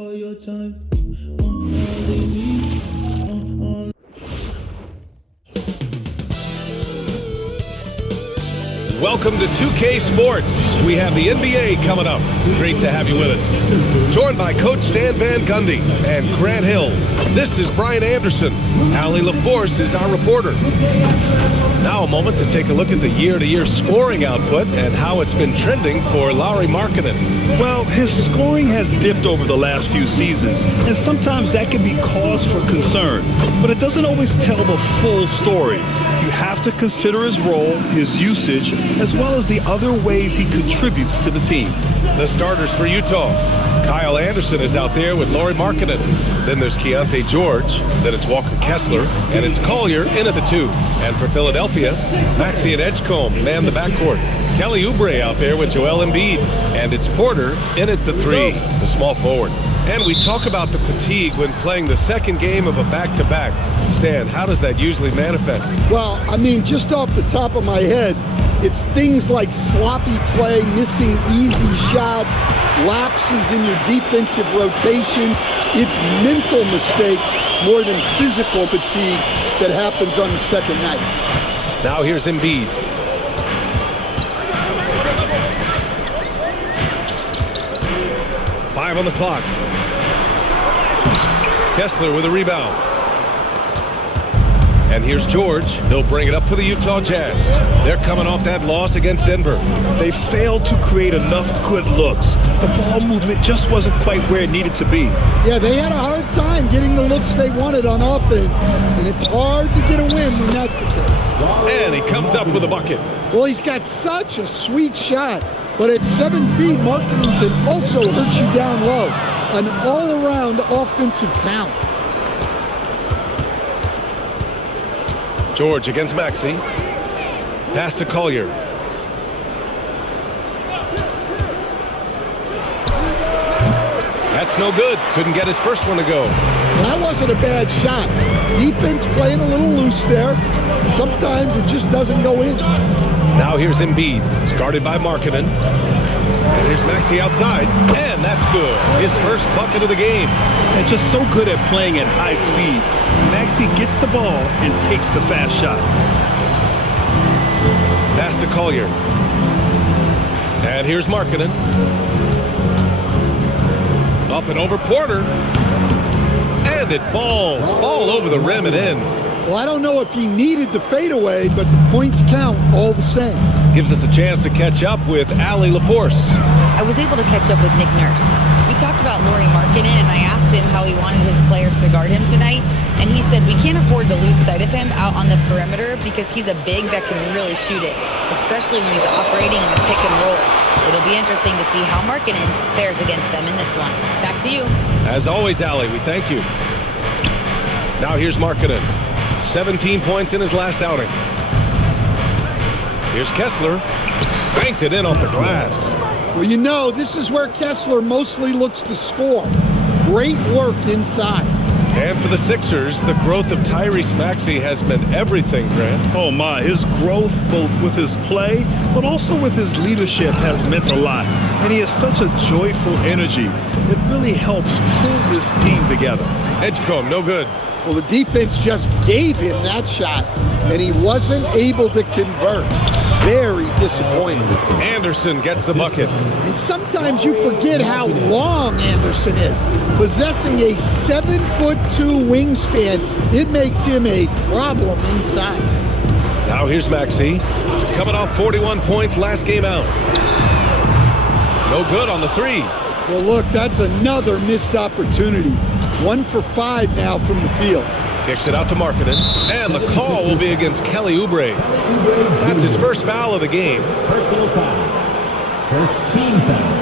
All your time. Welcome to 2K Sports. We have the NBA coming up. Great to have you with us. Joined by Coach Stan Van Gundy and Grant Hill. This is Brian Anderson. Allie LaForce is our reporter. Now a moment to take a look at the year-to-year scoring output and how it's been trending for Lauri Markkanen. Well, his scoring has dipped over the last few seasons, and sometimes that can be cause for concern. But it doesn't always tell the full story. You have to consider his role, his usage, as well as the other ways he contributes to the team. The starters for Utah. Kyle Anderson is out there with Lauri Markkanen. Then there's Keontae George. Then it's Walker Kessler. And it's Collier in at the 2. And for Philadelphia, Maxey and Edgecombe man the backcourt. Kelly Oubre out there with Joel Embiid. And it's Porter in at the 3, the small forward. And we talk about the fatigue when playing the second game of a back-to-back. Stan, how does that usually manifest? Well, I mean, just off the top of my head, it's things like sloppy play, missing easy shots, lapses in your defensive rotations. It's mental mistakes more than physical fatigue that happens on the second night. Now here's Embiid. Five on the clock. Kessler with a rebound. And here's George. He'll bring it up for the Utah Jazz. They're coming off that loss against Denver. They failed to create enough good looks. The ball movement just wasn't quite where it needed to be. Yeah, they had a hard time getting the looks they wanted on offense, and it's hard to get a win when that's the case. And he comes up with a bucket. Well, he's got such a sweet shot, but at 7 feet, Markkanen can also hurt you down low. An all-around offensive talent. George against Maxey. Pass to Collier. That's no good. Couldn't get his first one to go. That wasn't a bad shot. Defense playing a little loose there. Sometimes it just doesn't go in. Now here's Embiid. It's guarded by Markkanen. And here's Maxey outside. And that's good. His first bucket of the game. And just so good at playing at high speed. Maxey gets the ball and takes the fast shot. Pass to Collier. And here's Markkanen. Up and over Porter. And it falls. Ball over the rim and in. Well, I don't know if he needed the fadeaway, but the points count all the same. Gives us a chance to catch up with Allie LaForce. I was able to catch up with Nick Nurse. We talked about Lauri Markkanen, and I asked him how he wanted his players to guard him tonight, and he said we can't afford to lose sight of him out on the perimeter because he's a big that can really shoot it, especially when he's operating in the pick and roll. It'll be interesting to see how Markkanen fares against them in this one. Back to you. As always, Allie, we thank you. Now here's Markkanen. 17 points in his last outing. Here's Kessler. Banked it in off the glass. Well, you know, this is where Kessler mostly looks to score. Great work inside. And for the Sixers, the growth of Tyrese Maxey has been everything, Grant. Oh my, his growth both with his play, but also with his leadership has meant a lot. And he has such a joyful energy. It really helps pull this team together. Edgecombe, no good. Well, the defense just gave him that shot, and he wasn't able to convert. Very disappointing. Anderson gets the bucket. And sometimes you forget how long Anderson is. Possessing a 7'2" wingspan, it makes him a problem inside. Now here's Maxey. Coming off 41 points last game out. No good on the 3. Well, look, that's another missed opportunity. 1 for 5 now from the field. Kicks it out to Markkanen. And the call will be against Kelly Oubre. That's his first foul of the game. Personal foul. First team foul.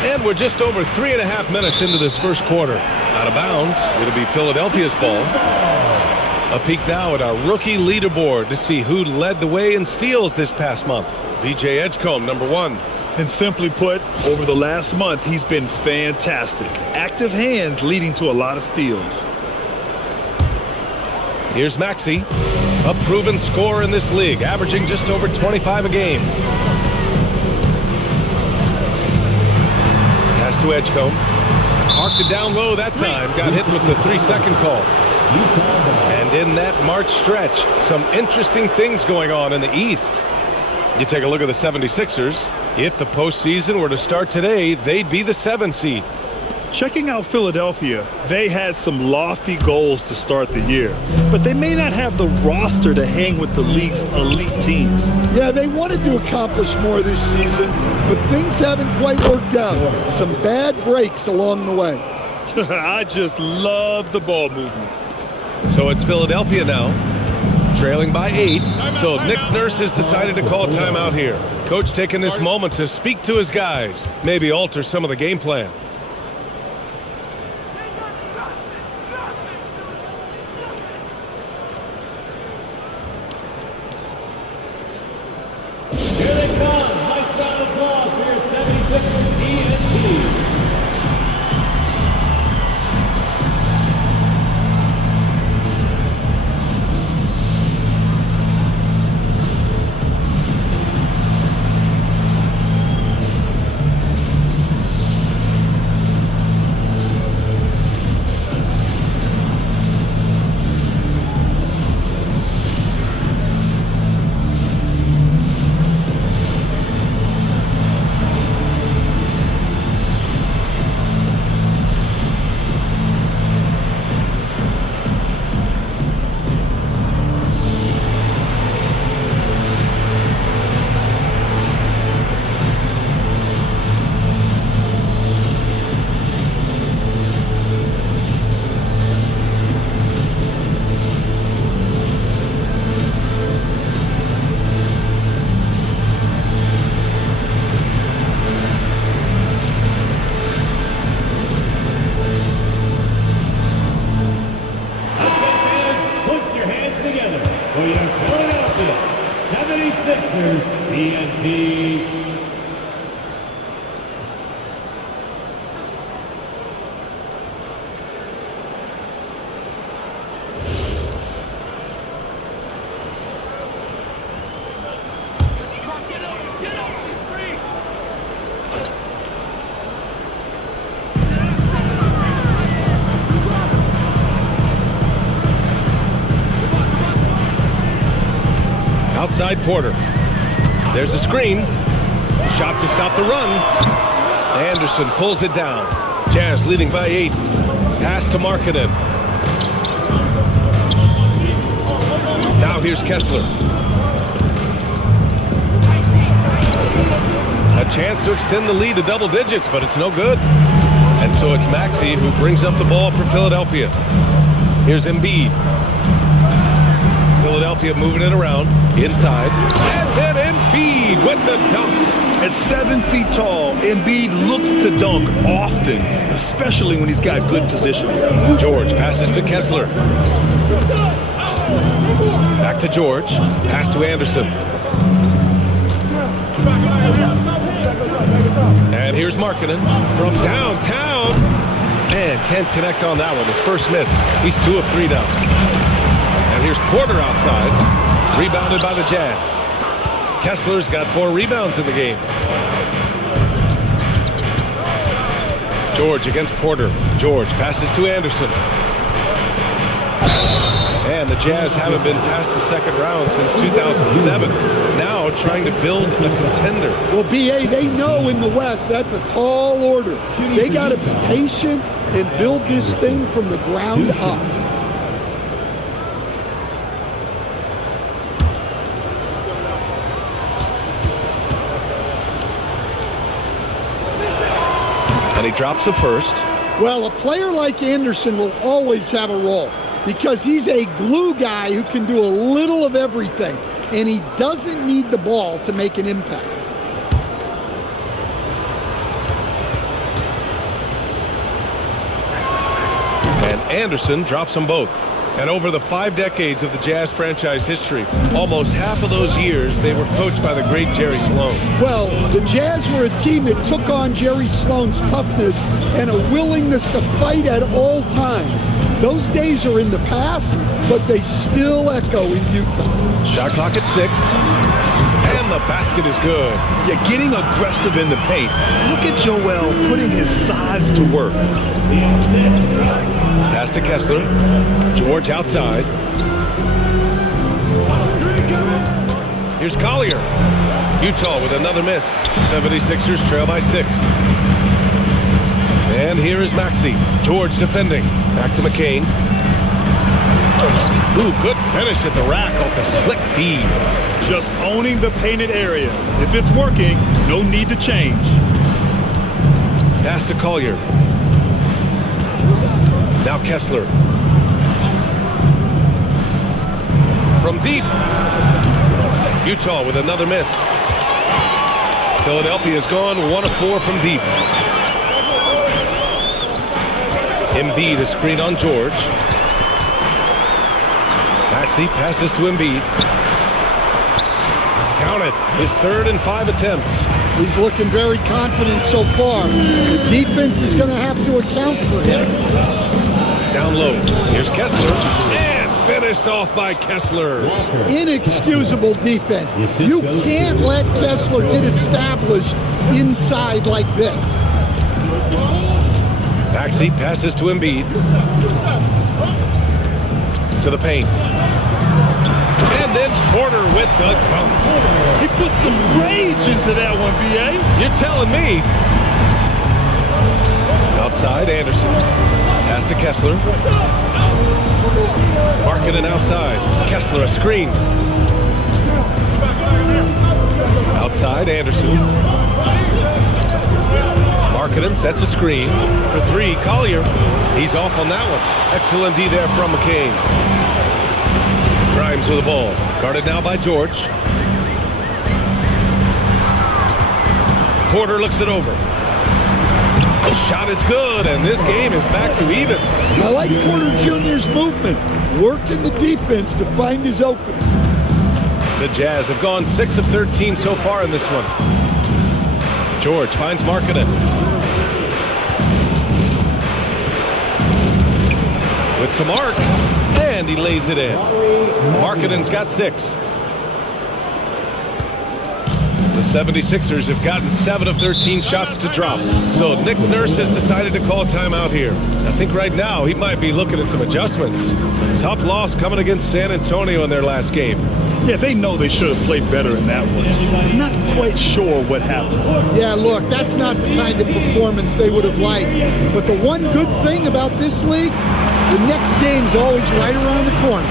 And we're just over 3.5 minutes into this first quarter. Out of bounds. It'll be Philadelphia's ball. A peek now at our rookie leaderboard to see who led the way in steals this past month. VJ Edgecombe, number 1. And simply put, over the last month, he's been fantastic. Active hands leading to a lot of steals. Here's Maxey, a proven scorer in this league, averaging just over 25 a game. Pass to Edgecombe. Marked it down low that time. Got hit with the 3-second call. And in that March stretch, some interesting things going on in the East. You take a look at the 76ers. If the postseason were to start today, they'd be the 7 seed. Checking out Philadelphia, they had some lofty goals to start the year, but they may not have the roster to hang with the league's elite teams. Yeah, they wanted to accomplish more this season, but things haven't quite worked out. Some bad breaks along the way. I just love the ball movement. So it's Philadelphia now, trailing by 8. So Nick Nurse has decided to call timeout here. Coach taking this moment to speak to his guys, maybe alter some of the game plan. Here they come. Nice round of applause for your 76ers ENT. For your Philadelphia 76ers ENT. Outside Porter. There's a screen. Shot to stop the run. Anderson pulls it down. Jazz leading by 8. Pass to Markkanen. Now here's Kessler. A chance to extend the lead to double digits, but it's no good. And so it's Maxey who brings up the ball for Philadelphia. Here's Embiid. Philadelphia moving it around, inside, and then Embiid with the dunk. At 7 feet tall, Embiid looks to dunk often, especially when he's got good position. George passes to Kessler. Back to George, pass to Anderson. And here's Markkanen from downtown. And can't connect on that one, his first miss. He's 2 of 3 now. And here's Porter outside, rebounded by the Jazz. Kessler's got 4 rebounds in the game. George against Porter. George passes to Anderson. And the Jazz haven't been past the second round since 2007. Now trying to build a contender. Well, B.A., they know in the West that's a tall order. They got to be patient and build this thing from the ground up. And he drops the first. Well, a player like Anderson will always have a role because he's a glue guy who can do a little of everything, and he doesn't need the ball to make an impact. And Anderson drops them both. And over the 5 decades of the Jazz franchise history, almost half of those years, they were coached by the great Jerry Sloan. Well, the Jazz were a team that took on Jerry Sloan's toughness and a willingness to fight at all times. Those days are in the past, but they still echo in Utah. Shot clock at 6. And the basket is good. Yeah, getting aggressive in the paint. Look at Joel putting his size to work. Pass to Kessler. George outside. Here's Collier. Utah with another miss. 76ers trail by 6. And here is Maxey. George defending. Back to McCain. Ooh, good finish at the rack off the slick feed. Just owning the painted area. If it's working, no need to change. Pass to Collier. Now Kessler. From deep. Utah with another miss. Philadelphia has gone 1 of 4 from deep. Embiid, a screen on George. Maxey passes to Embiid. Count it. His 3rd and 5 attempts. He's looking very confident so far. The defense is going to have to account for him. Down low. Here's Kessler. And finished off by Kessler. Inexcusable defense. You can't let Kessler get established inside like this. Maxey passes to Embiid. To the paint. And then Porter with the dunk. He put some rage into that one, B.A. You're telling me. Outside, Anderson. Pass to Kessler. Markkanen outside. Kessler, a screen. Outside, Anderson. Markkanen sets a screen. For 3, Collier. He's off on that one. Excellent D there from McCain. Grimes with the ball. Guarded now by George. Porter looks it over. The shot is good, and this game is back to even. I like Porter Jr.'s movement, working the defense to find his opening. The Jazz have gone 6 of 13 so far in this one. George finds Markkanen. With some arc, and he lays it in. Markkanen's got 6. The 76ers have gotten 7 of 13 shots to drop. So Nick Nurse has decided to call timeout here. I think right now he might be looking at some adjustments. Tough loss coming against San Antonio in their last game. Yeah, they know they should have played better in that one. Not quite sure what happened. Yeah, look, that's not the kind of performance they would have liked. But the one good thing about this league, the next game's always right around the corner.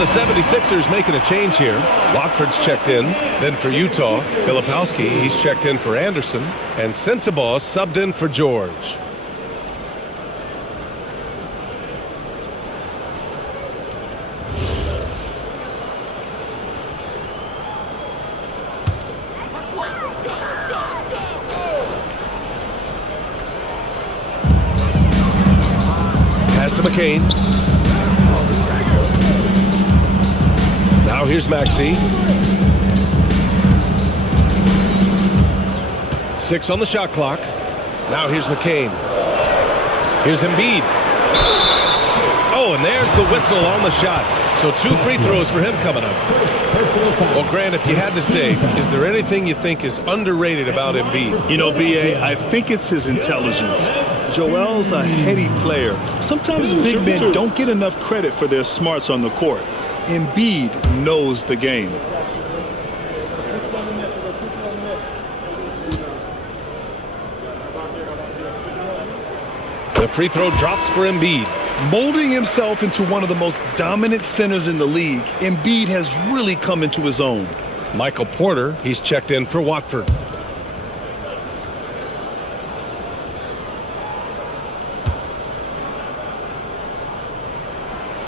The 76ers making a change here. Watford's checked in. Then for Utah, Filipowski, he's checked in for Anderson. And Sensabaugh subbed in for George. Pass to McCain. Now here's Maxey. 6 on the shot clock. Now here's McCain. Here's Embiid. Oh, and there's the whistle on the shot. So 2 free throws for him coming up. Well, Grant, if you had to say, is there anything you think is underrated about Embiid? You know, B.A., I think it's his intelligence. Joel's a heady player. Sometimes big men don't get enough credit for their smarts on the court. Embiid knows the game. The free throw drops for Embiid. Molding himself into one of the most dominant centers in the league, Embiid has really come into his own. Michael Porter, he's checked in for Watford.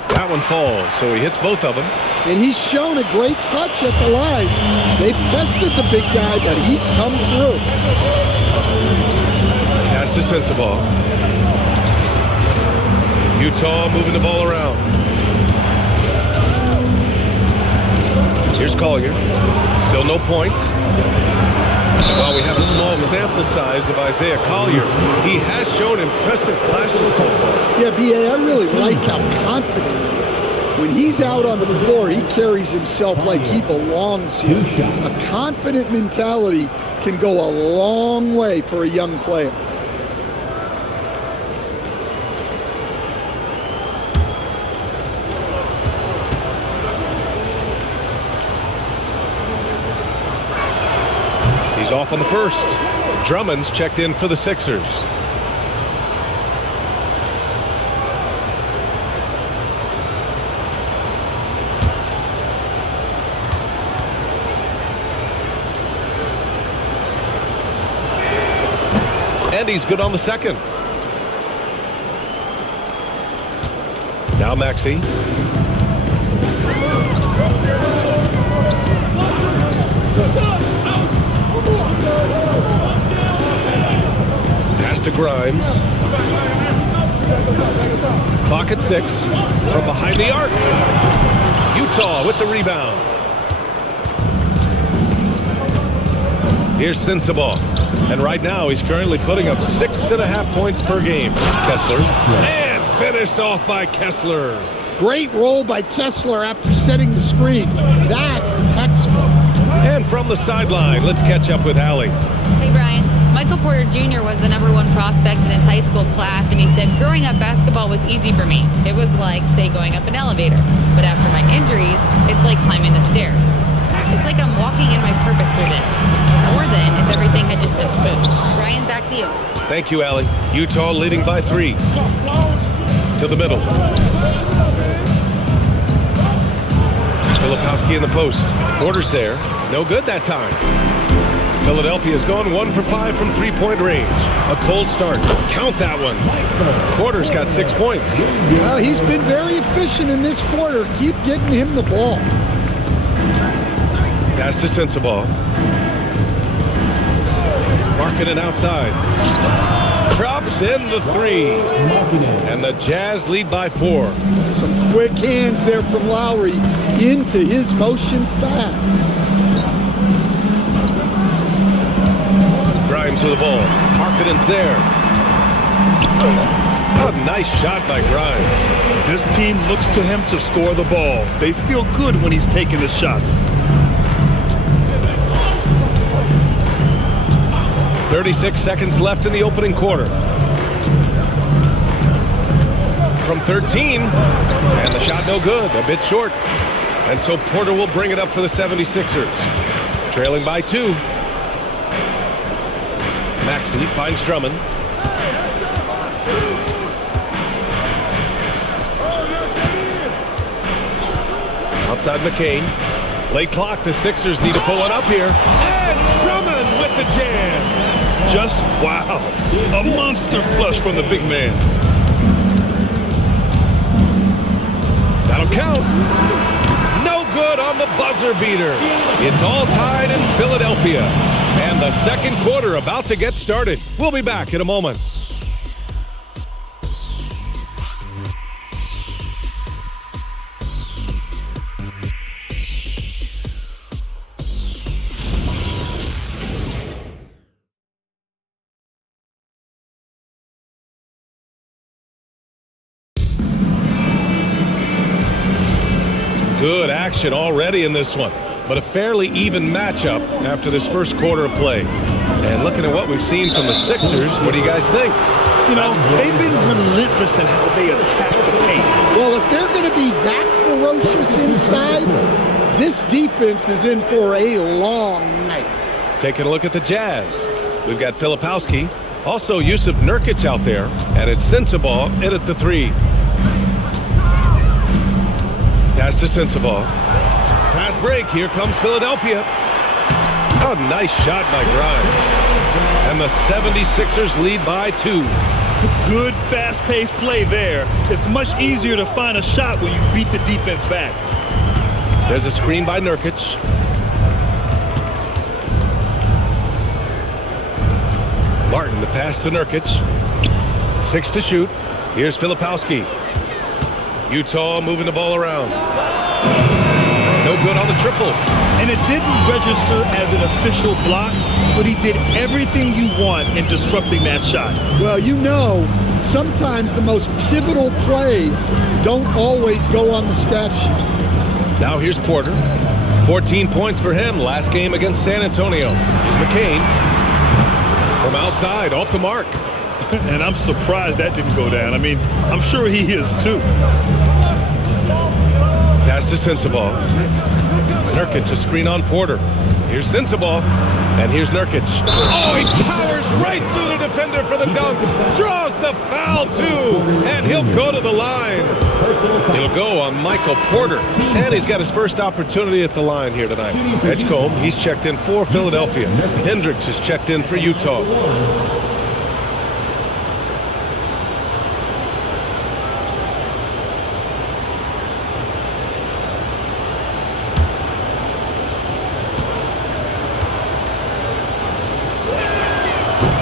That one falls, so he hits both of them. And he's shown a great touch at the line. They've tested the big guy, but he's come through. Pass to Sensabaugh. Utah moving the ball around. Here's Collier. Still no points. Well, we have a small sample size of Isaiah Collier. He has shown impressive flashes so far. Yeah, B.A., I really like how confident he is. When he's out on the floor, he carries himself like he belongs here. A confident mentality can go a long way for a young player. Off on the first. Drummond's checked in for the Sixers. And he's good on the second. Now Maxey. Pass to Grimes. Clock at 6. From behind the arc. Utah with the rebound. Here's Sensabaugh. And right now he's currently putting up 6.5 points per game. Kessler. And finished off by Kessler. Great roll by Kessler after setting the screen. That's textbook. And from the sideline, let's catch up with Allie. Hey, Brian. Michael Porter Jr. was the #1 prospect in his high school class, and he said, growing up, basketball was easy for me. It was like, say, going up an elevator. But after my injuries, it's like climbing the stairs. It's like I'm walking in my purpose through this. More than if everything had just been smooth. Brian, back to you. Thank you, Allie. Utah leading by 3. To the middle. Filipowski in the post. Porter's there. No good that time. Philadelphia's gone 1 for 5 from three-point range. A cold start. Count that one. Porter's got 6 points. Well, he's been very efficient in this quarter. Keep getting him the ball. Pass to Sensabaugh. Marking it outside. Drops in the 3. And the Jazz lead by 4. Some quick hands there from Lowry into his motion fast. Grimes with the ball. Markkanen's there. A nice shot by Grimes. This team looks to him to score the ball. They feel good when he's taking the shots. 36 seconds left in the opening quarter. From 13, and the shot no good, a bit short. And so Porter will bring it up for the 76ers. Trailing by 2. Maxey finds Drummond. Outside McCain. Late clock, the Sixers need to pull one up here. And Drummond with the jam. Just wow. A monster flush from the big man. That'll count. No good on the buzzer beater. It's all tied in Philadelphia. And the second quarter about to get started. We'll be back in a moment. Good action already in this one, but a fairly even matchup after this first quarter of play. And looking at what we've seen from the Sixers, what do you guys think? You know, they've been relentless in how they attack the paint. Well, if they're going to be that ferocious inside, this defense is in for a long night. Taking a look at the Jazz. We've got Filipowski, also Yusuf Nurkic out there, and it's Sensabaugh in at the 3. Pass to Sensabaugh. Fast break. Here comes Philadelphia. Oh, nice shot by Grimes. And the 76ers lead by 2. Good fast-paced play there. It's much easier to find a shot when you beat the defense back. There's a screen by Nurkic. Martin, the pass to Nurkic. 6 to shoot. Here's Filipowski. Utah moving the ball around. No good on the triple. And it didn't register as an official block, but he did everything you want in disrupting that shot. Well, you know, sometimes the most pivotal plays don't always go on the stat sheet. Now here's Porter. 14 points for him last game against San Antonio. Here's McCain. From outside, off the mark. And I'm surprised that didn't go down. I mean, I'm sure he is too. Pass to Sensabaugh. Nurkic, a screen on Porter. Here's Sensabaugh, and here's Nurkic. Oh, he powers right through the defender for the dunk. Draws the foul, too, and he'll go to the line. He'll go on Michael Porter, and he's got his first opportunity at the line here tonight. Edgecombe, he's checked in for Philadelphia. Hendricks is checked in for Utah.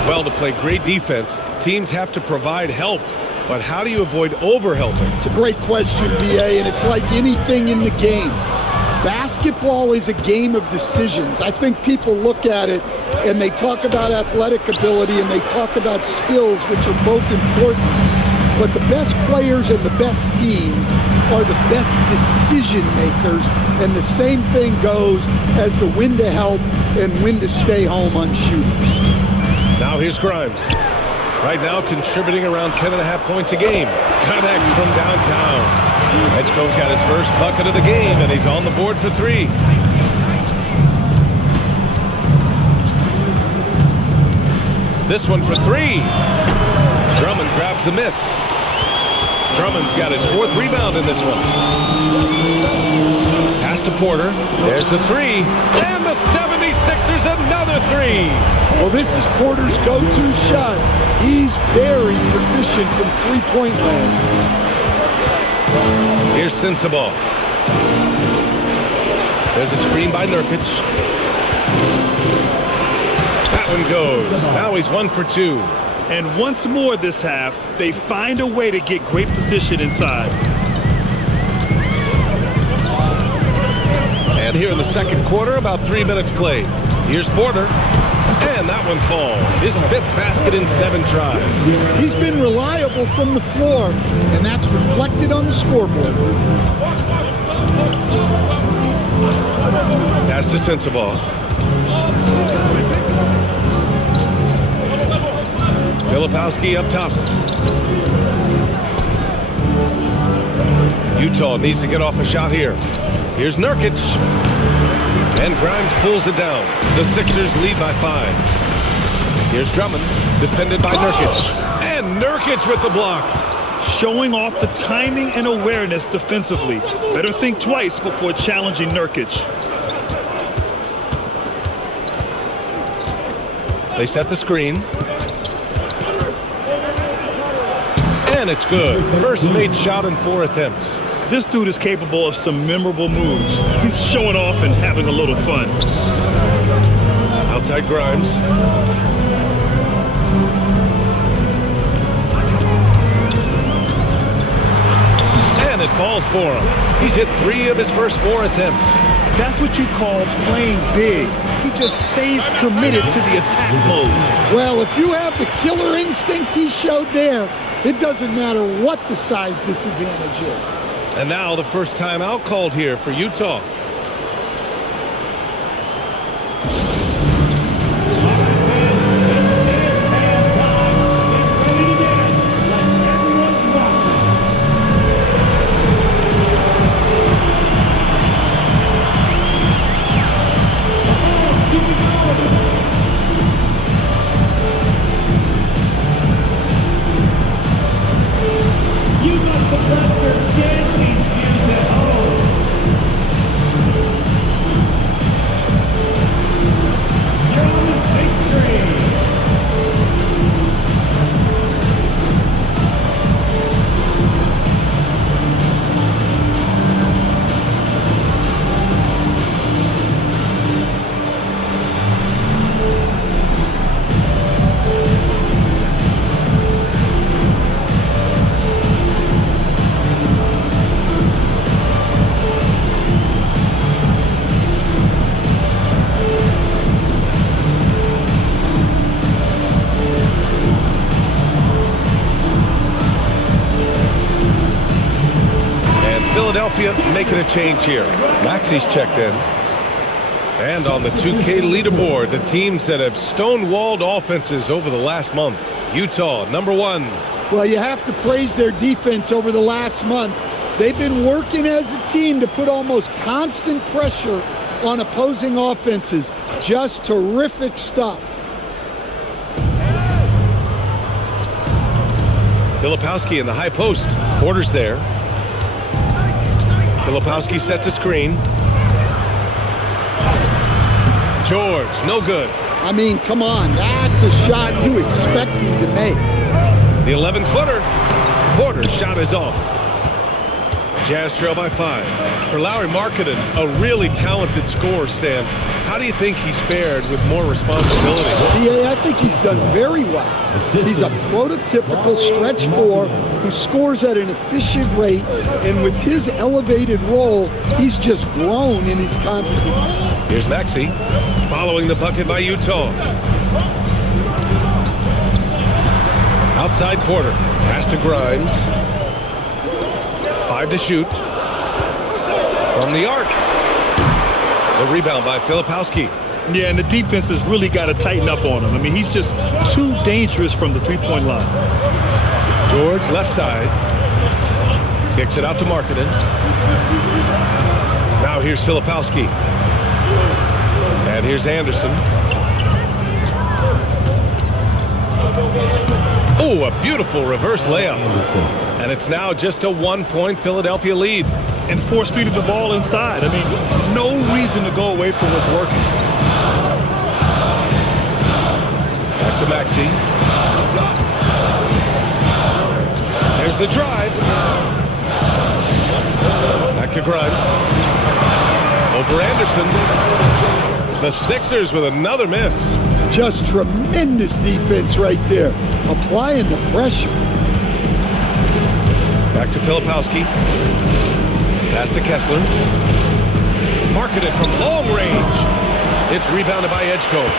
Well, to play great defense, teams have to provide help. But how do you avoid overhelping? It's a great question, B.A., and it's like anything in the game. Basketball is a game of decisions. I think people look at it and they talk about athletic ability and they talk about skills, which are both important. But the best players and the best teams are the best decision makers, and the same thing goes as to when to help and when to stay home on shooters. Now here's Grimes. Right now contributing around 10.5 points a game. Connects from downtown. Edgecombe's got his first bucket of the game, and he's on the board for 3. This one for 3. Drummond grabs the miss. Drummond's got his 4th rebound in this one. Pass to Porter. There's the 3. And the 76ers another 3. Well, this is Porter's go-to shot. He's very proficient from three-point land. Here's Sensabaugh. There's a screen by Nurkic. That one goes. Now he's 1 for 2. And once more this half, they find a way to get great position inside. And here in the second quarter, about 3 minutes played. Here's Porter. And that one falls. His 5th basket in 7 tries. He's been reliable from the floor, and that's reflected on the scoreboard. Pass to Sensabaugh. Filipowski up top. Utah needs to get off a shot here. Here's Nurkic. And Grimes pulls it down. The Sixers lead by 5. Here's Drummond, defended by Nurkic. And Nurkic with the block. Showing off the timing and awareness defensively. Better think twice before challenging Nurkic. They set the screen. And it's good. First made shot in 4 attempts. This dude is capable of some memorable moves. He's showing off and having a little fun. Outside Grimes. And it falls for him. He's hit 3 of his first 4 attempts. That's what you call playing big. He just stays committed to the attack mode. Well, if you have the killer instinct he showed there, it doesn't matter what the size disadvantage is. And now the first timeout called here for Utah. Philadelphia making a change here. Maxi's checked in. And on the 2K leaderboard, the teams that have stonewalled offenses over the last month. Utah, number 1. Well, you have to praise their defense over the last month. They've been working as a team to put almost constant pressure on opposing offenses. Just terrific stuff. Filipowski in the high post. Porter's there. Filipowski sets a screen. George, no good. I mean, come on. That's a shot you expect him to make. The 11-footer. Porter's shot is off. Jazz trail by 5. For Lauri Markkanen, a really talented scorer, Stan. How do you think he's fared with more responsibility? Yeah, I think he's done very well. He's a prototypical stretch 4 who scores at an efficient rate, and with his elevated role, he's just grown in his confidence. Here's Maxey, following the bucket by Utah. Outside Porter, pass to Grimes. 5 to shoot. From the arc. The rebound by Filipowski. Yeah, and the defense has really got to tighten up on him. I mean, he's just too dangerous from the three-point line. George, left side. Kicks it out to Markkanen. Now here's Filipowski. And here's Anderson. Oh, a beautiful reverse layup. And it's now just a 1-point Philadelphia lead. And force feeding the ball inside. I mean, no reason to go away from what's working. Back to Maxey. There's the drive. Back to Grimes. Over Anderson. The Sixers with another miss. Just tremendous defense right there. Applying the pressure. Back to Filipowski. Pass to Kessler. Markkanen from long range. It's rebounded by Edgecombe.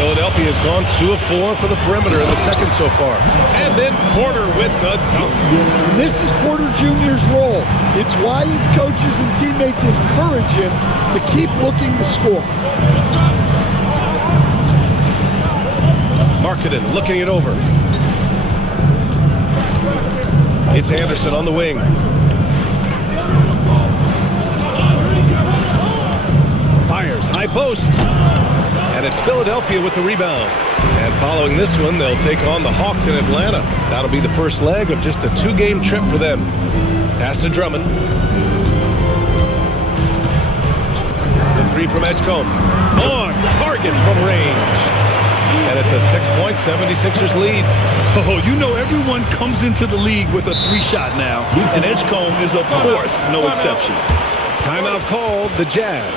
Philadelphia has gone 2 of 4 for the perimeter in the second so far. And then Porter with the dunk. And this is Porter Jr.'s role. It's why his coaches and teammates encourage him to keep looking to score. Markkanen looking it over. It's Anderson on the wing. Fires, high post. And it's Philadelphia with the rebound. And following this one, they'll take on the Hawks in Atlanta. That'll be the first leg of just a 2-game trip for them. Pass to Drummond. The 3 from Edgecombe. On target from range. And it's a 6-point 76ers lead. Oh, you know everyone comes into the league with a 3-shot now. And Edgecombe is, of course, no exception. Timeout called, the Jazz.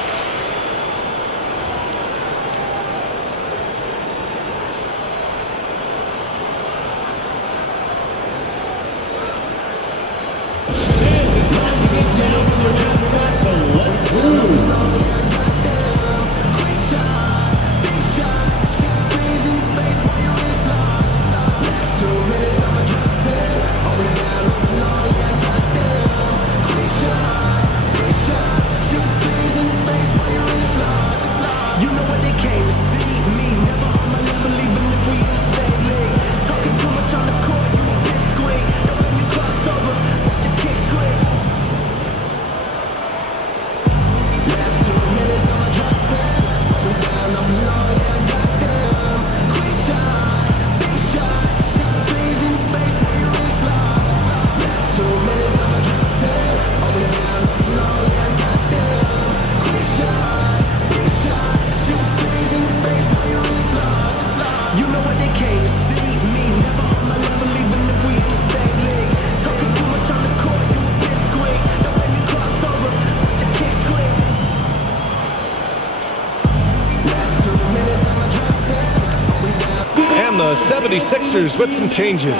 76ers with some changes.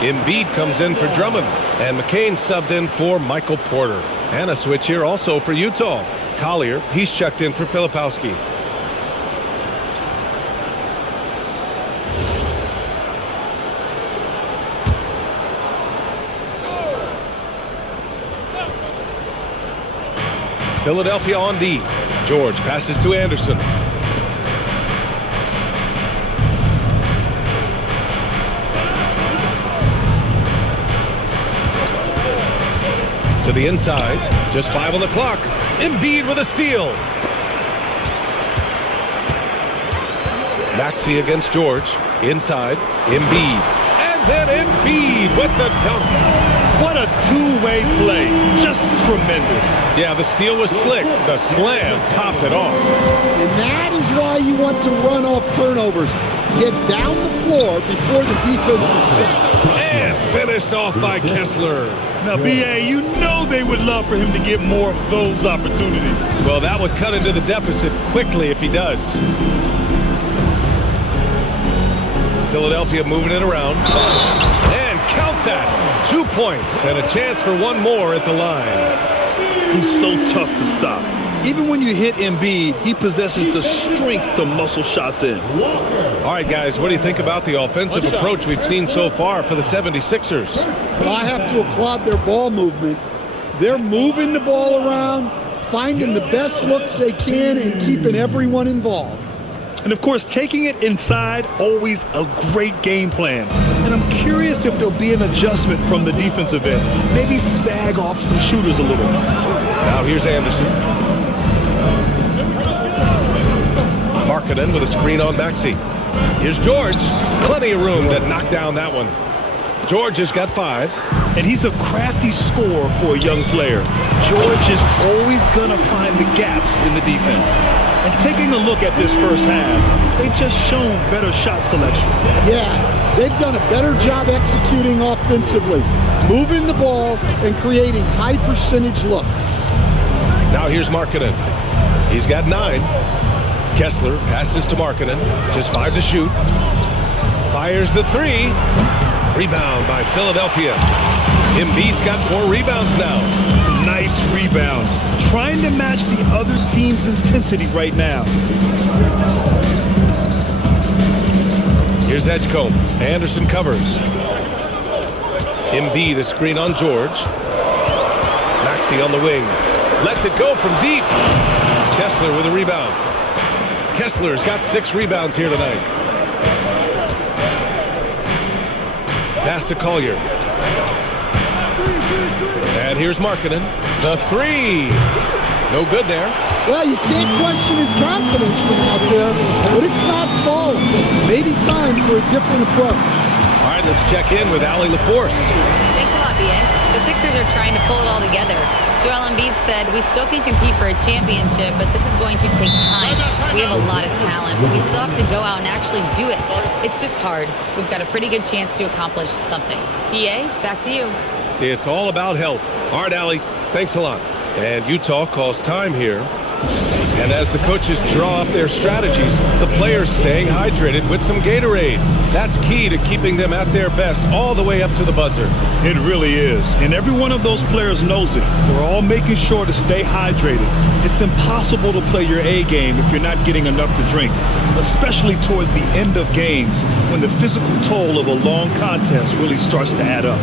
Embiid comes in for Drummond, and McCain subbed in for Michael Porter. And a switch here also for Utah. Collier, he's checked in for Filipowski. Philadelphia on D. George passes to Anderson. To the inside, just 5 on the clock. Embiid with a steal. Maxey against George. Inside, Embiid. And then Embiid with the dunk. What a two-way play. Just tremendous. Yeah, the steal was slick. The slam topped it off. And that is why you want to run off turnovers. Get down the floor before the defense is set. And finished off by Kessler. Now, B.A., you know they would love for him to get more of those opportunities. Well, that would cut into the deficit quickly if he does. Philadelphia moving it around. And count that. 2 points and a chance for one more at the line. He's so tough to stop. Even when you hit Embiid, he possesses the strength to muscle shots in. All right, guys, what do you think about the offensive approach we've seen so far for the 76ers? Well, I have to applaud their ball movement. They're moving the ball around, finding the best looks they can, and keeping everyone involved. And, of course, taking it inside, always a great game plan. And I'm curious if there'll be an adjustment from the defensive end. Maybe sag off some shooters a little. Now here's Anderson. Markkanen with a screen on Maxey. Here's George. Plenty of room to knock down that one. George has got 5. And he's a crafty scorer for a young player. George is always going to find the gaps in the defense. And taking a look at this first half, they've just shown better shot selection. Yeah, they've done a better job executing offensively, moving the ball and creating high percentage looks. Now here's Markkanen. He's got 9. Kessler passes to Markkanen. Just 5 to shoot. Fires the 3. Rebound by Philadelphia. Embiid's got 4 rebounds now. Nice rebound. Trying to match the other team's intensity right now. Here's Edgecombe. Anderson covers. Embiid a screen on George. Maxey on the wing. Lets it go from deep. Kessler with a rebound. Kessler's got 6 rebounds here tonight. Pass to Collier. And here's Markkanen. The 3. No good there. Well, you can't question his confidence from out there, but it's not falling. Maybe time for a different approach. All right, let's check in with Allie LaForce. Thanks a lot, B.A. The Sixers are trying to pull it all together. Joel Embiid said, "We still can compete for a championship, but this is going to take time. We have a lot of talent, but we still have to go out and actually do it. It's just hard. We've got a pretty good chance to accomplish something." B.A., back to you. It's all about health. All right, Allie, thanks a lot. And Utah calls time here. And as the coaches draw up their strategies, the players staying hydrated with some Gatorade. That's key to keeping them at their best all the way up to the buzzer. It really is. And every one of those players knows it. They're all making sure to stay hydrated. It's impossible to play your A game if you're not getting enough to drink, especially towards the end of games when the physical toll of a long contest really starts to add up.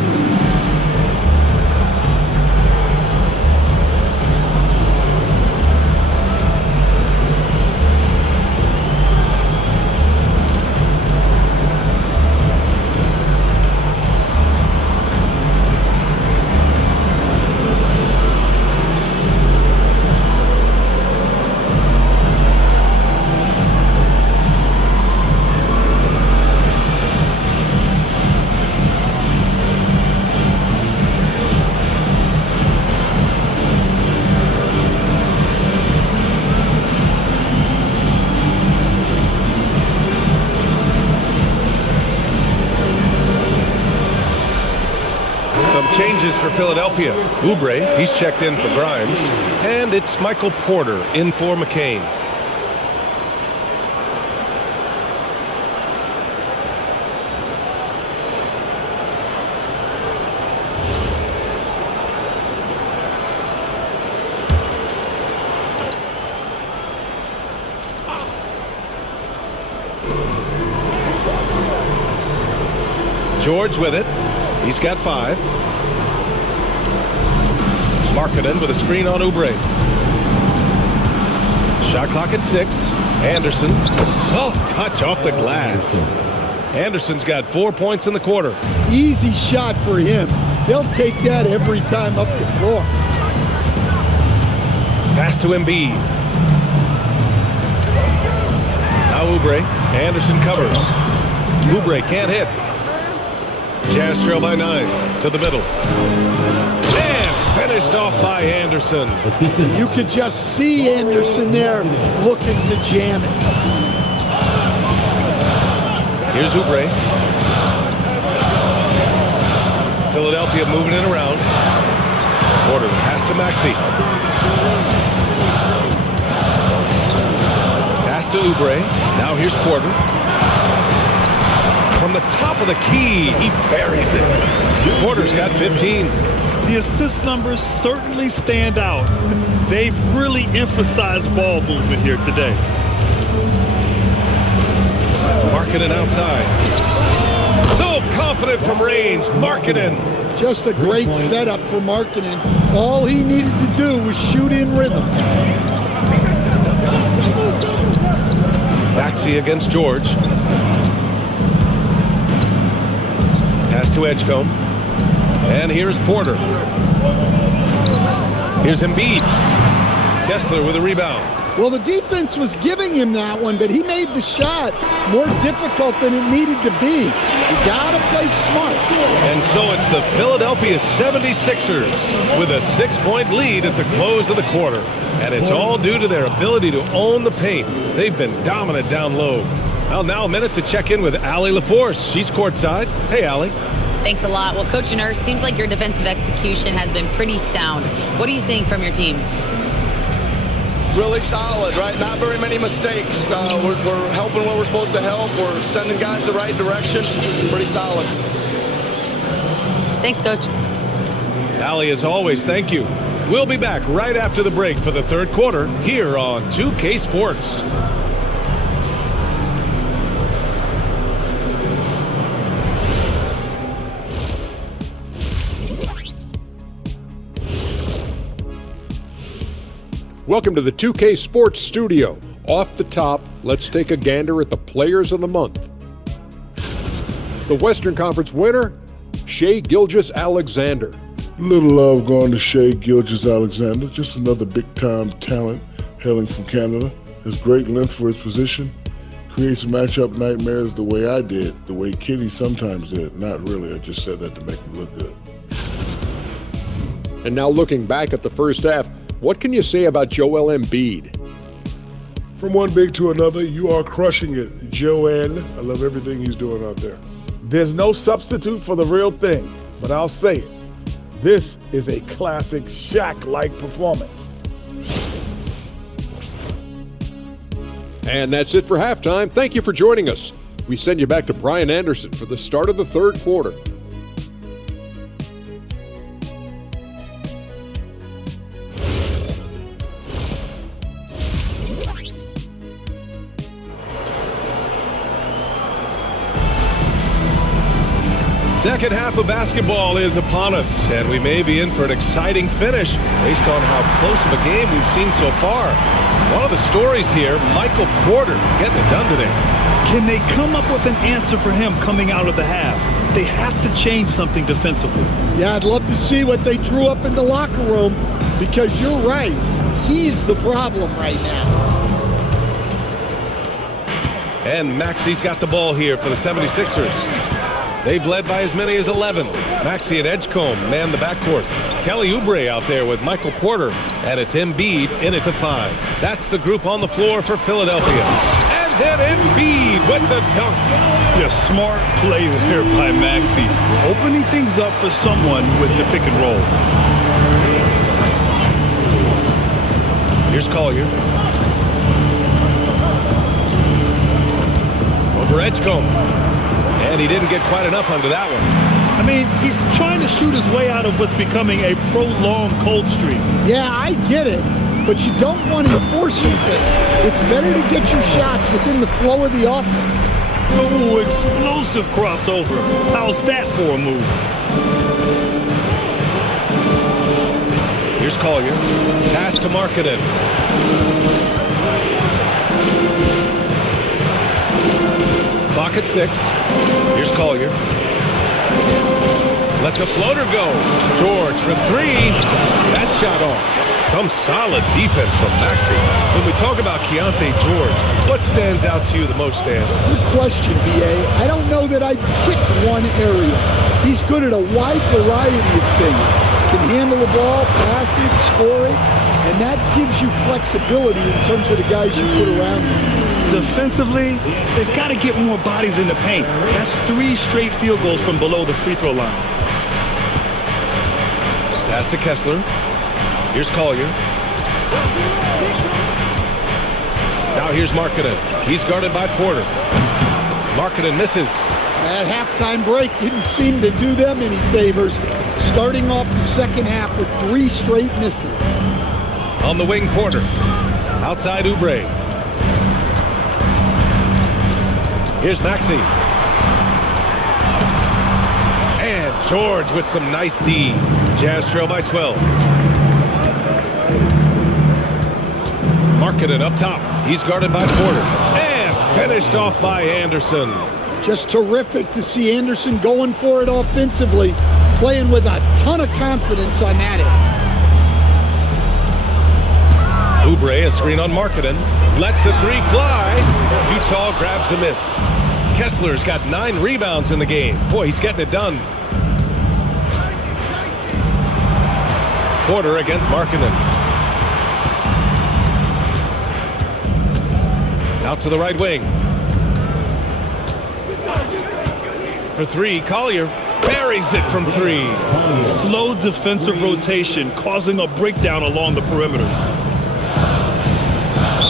Changes for Philadelphia. Oubre, he's checked in for Grimes. And it's Michael Porter in for McCain. George with it. He's got 5. Markkanen with a screen on Oubre. Shot clock at 6. Anderson, soft touch off the glass. Anderson's got 4 points in the quarter. Easy shot for him. They'll take that every time up the floor. Pass to Embiid. Now Oubre. Anderson covers. Oubre can't hit. Jazz trail by 9 to the middle. And finished off by Anderson. You could just see Anderson there looking to jam it. Here's Oubre. Philadelphia moving it around. Porter pass to Maxey. Pass to Oubre. Now here's Porter. From the top of the key, he buries it. Porter's got 15. The assist numbers certainly stand out. They've really emphasized ball movement here today. Markkanen outside. So confident from range. Markkanen. Just a great setup for Markkanen. All he needed to do was shoot in rhythm. Maxey against George. Pass to Edgecombe. And here's Porter. Here's Embiid. Kessler with a rebound. Well, the defense was giving him that one, but he made the shot more difficult than it needed to be. You gotta play smart. And so it's the Philadelphia 76ers with a 6-point lead at the close of the quarter. And it's all due to their ability to own the paint. They've been dominant down low. Well, now a minute to check in with Allie LaForce. She's courtside. Hey, Allie. Thanks a lot. Well, Coach Nurse, seems like your defensive execution has been pretty sound. What are you seeing from your team? Really solid, right? Not very many mistakes. We're helping where we're supposed to help. We're sending guys the right direction. Pretty solid. Thanks, Coach. Allie, as always, thank you. We'll be back right after the break for the third quarter here on 2K Sports. Welcome to the 2K Sports Studio. Off the top, let's take a gander at the Players of the Month. The Western Conference winner, Shai Gilgeous-Alexander. Little love going to Shai Gilgeous-Alexander, just another big-time talent hailing from Canada. Has great length for his position, creates matchup nightmares the way I did, the way Kitty sometimes did. Not really, I just said that to make him look good. And now looking back at the first half, what can you say about Joel Embiid? From one big to another, you are crushing it, Joel. I love everything he's doing out there. There's no substitute for the real thing, but I'll say it. This is a classic Shaq-like performance. And that's it for halftime. Thank you for joining us. We send you back to Brian Anderson for the start of the third quarter. Second half of basketball is upon us, and we may be in for an exciting finish based on how close of a game we've seen so far. One of the stories here, Michael Porter getting it done today. Can they come up with an answer for him coming out of the half? They have to change something defensively. Yeah, I'd love to see what they drew up in the locker room, because you're right. He's the problem right now. And Maxey's got the ball here for the 76ers. They've led by as many as 11. Maxey and Edgecombe man the backcourt. Kelly Oubre out there with Michael Porter. And it's Embiid in at the 5. That's the group on the floor for Philadelphia. And then Embiid with the dunk. Yeah, smart play there by Maxey. Opening things up for someone with the pick and roll. Here's Collier. Over Edgecombe. And he didn't get quite enough under that one. I mean, he's trying to shoot his way out of what's becoming a prolonged cold streak. Yeah, I get it, but you don't want to force anything. It's better to get your shots within the flow of the offense. Oh, explosive crossover. How's that for a move? Here's Collier. Pass to Markkanen. Clock at 6. Here's Collier. Lets a floater go. George for 3. That shot off. Some solid defense from Maxey. When we talk about Keontae George, what stands out to you the most, Dan? Good question, B.A. I don't know that I'd pick one area. He's good at a wide variety of things. Can handle the ball, pass it, score it, and that gives you flexibility in terms of the guys you put around him. Defensively, they've got to get more bodies in the paint. That's 3 straight field goals from below the free throw line. Pass to Kessler. Here's Collier. Now here's Markkanen. He's guarded by Porter. Markkanen misses. That halftime break didn't seem to do them any favors. Starting off the second half with 3 straight misses. On the wing, Porter. Outside Oubre. Here's Maxey. And George with some nice D. Jazz trail by 12. Markkanen up top. He's guarded by Porter. And finished off by Anderson. Just terrific to see Anderson going for it offensively, playing with a ton of confidence on that end. Oubre, a screen on Markkanen. Lets the 3 fly. Utah grabs the miss. Kessler's got 9 rebounds in the game. Boy, he's getting it done. Porter against Markkanen. Out to the right wing. For 3, Collier buries it from 3. Slow defensive rotation causing a breakdown along the perimeter.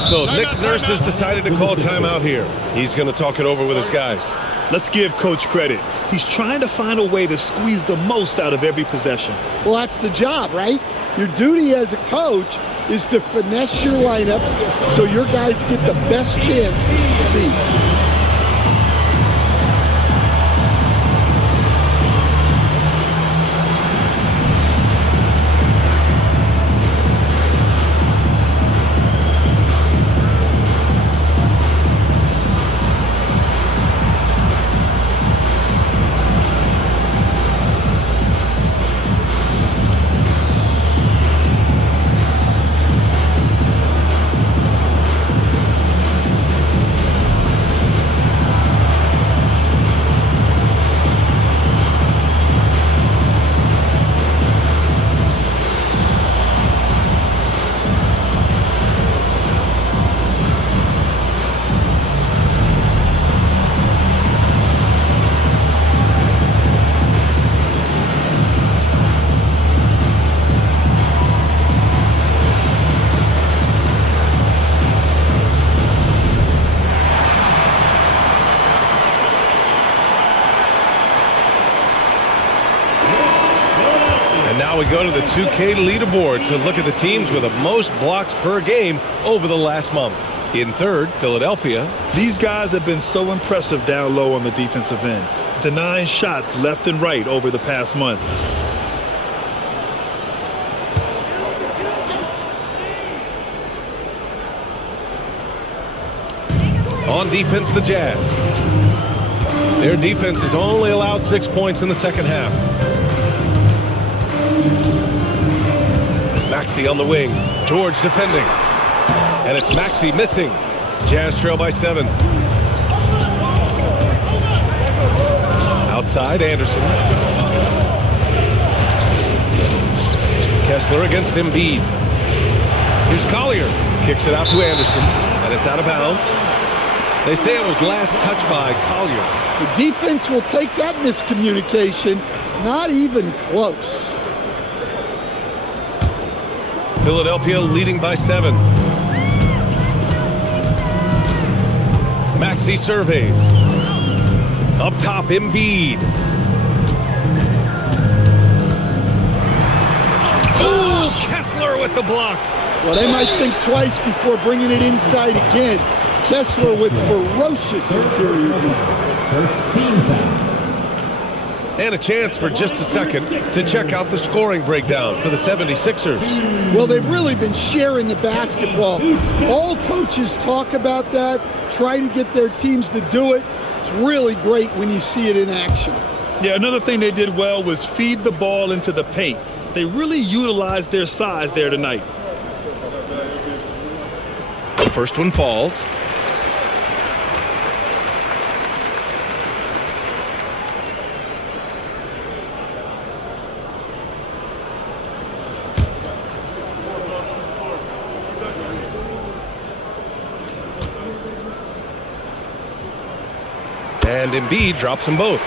So Nick Nurse has decided to call timeout here. He's going to talk it over with his guys. Let's give Coach credit. He's trying to find a way to squeeze the most out of every possession. Well, that's the job, right? Your duty as a coach is to finesse your lineups so your guys get the best chance to succeed. Now we go to the 2K leaderboard to look at the teams with the most blocks per game over the last month. In third, Philadelphia. These guys have been so impressive down low on the defensive end, denying shots left and right over the past month. On defense, the Jazz. Their defense has only allowed 6 points in the second half. Maxey on the wing. George defending. And it's Maxey missing. Jazz trail by 7. Outside, Anderson. Kessler against Embiid. Here's Collier. Kicks it out to Anderson. And it's out of bounds. They say it was last touched by Collier. The defense will take that miscommunication. Not even close. Philadelphia leading by 7. Maxey surveys. Up top, Embiid. Ooh, Kessler with the block. Well, they might think twice before bringing it inside again. Kessler with ferocious interior defense. First team foul. And a chance for just a second to check out the scoring breakdown for the 76ers. Well, they've really been sharing the basketball. All coaches talk about that, try to get their teams to do it. It's really great when you see it in action. Yeah, another thing they did well was feed the ball into the paint. They really utilized their size there tonight. The first one falls. And Embiid drops them both.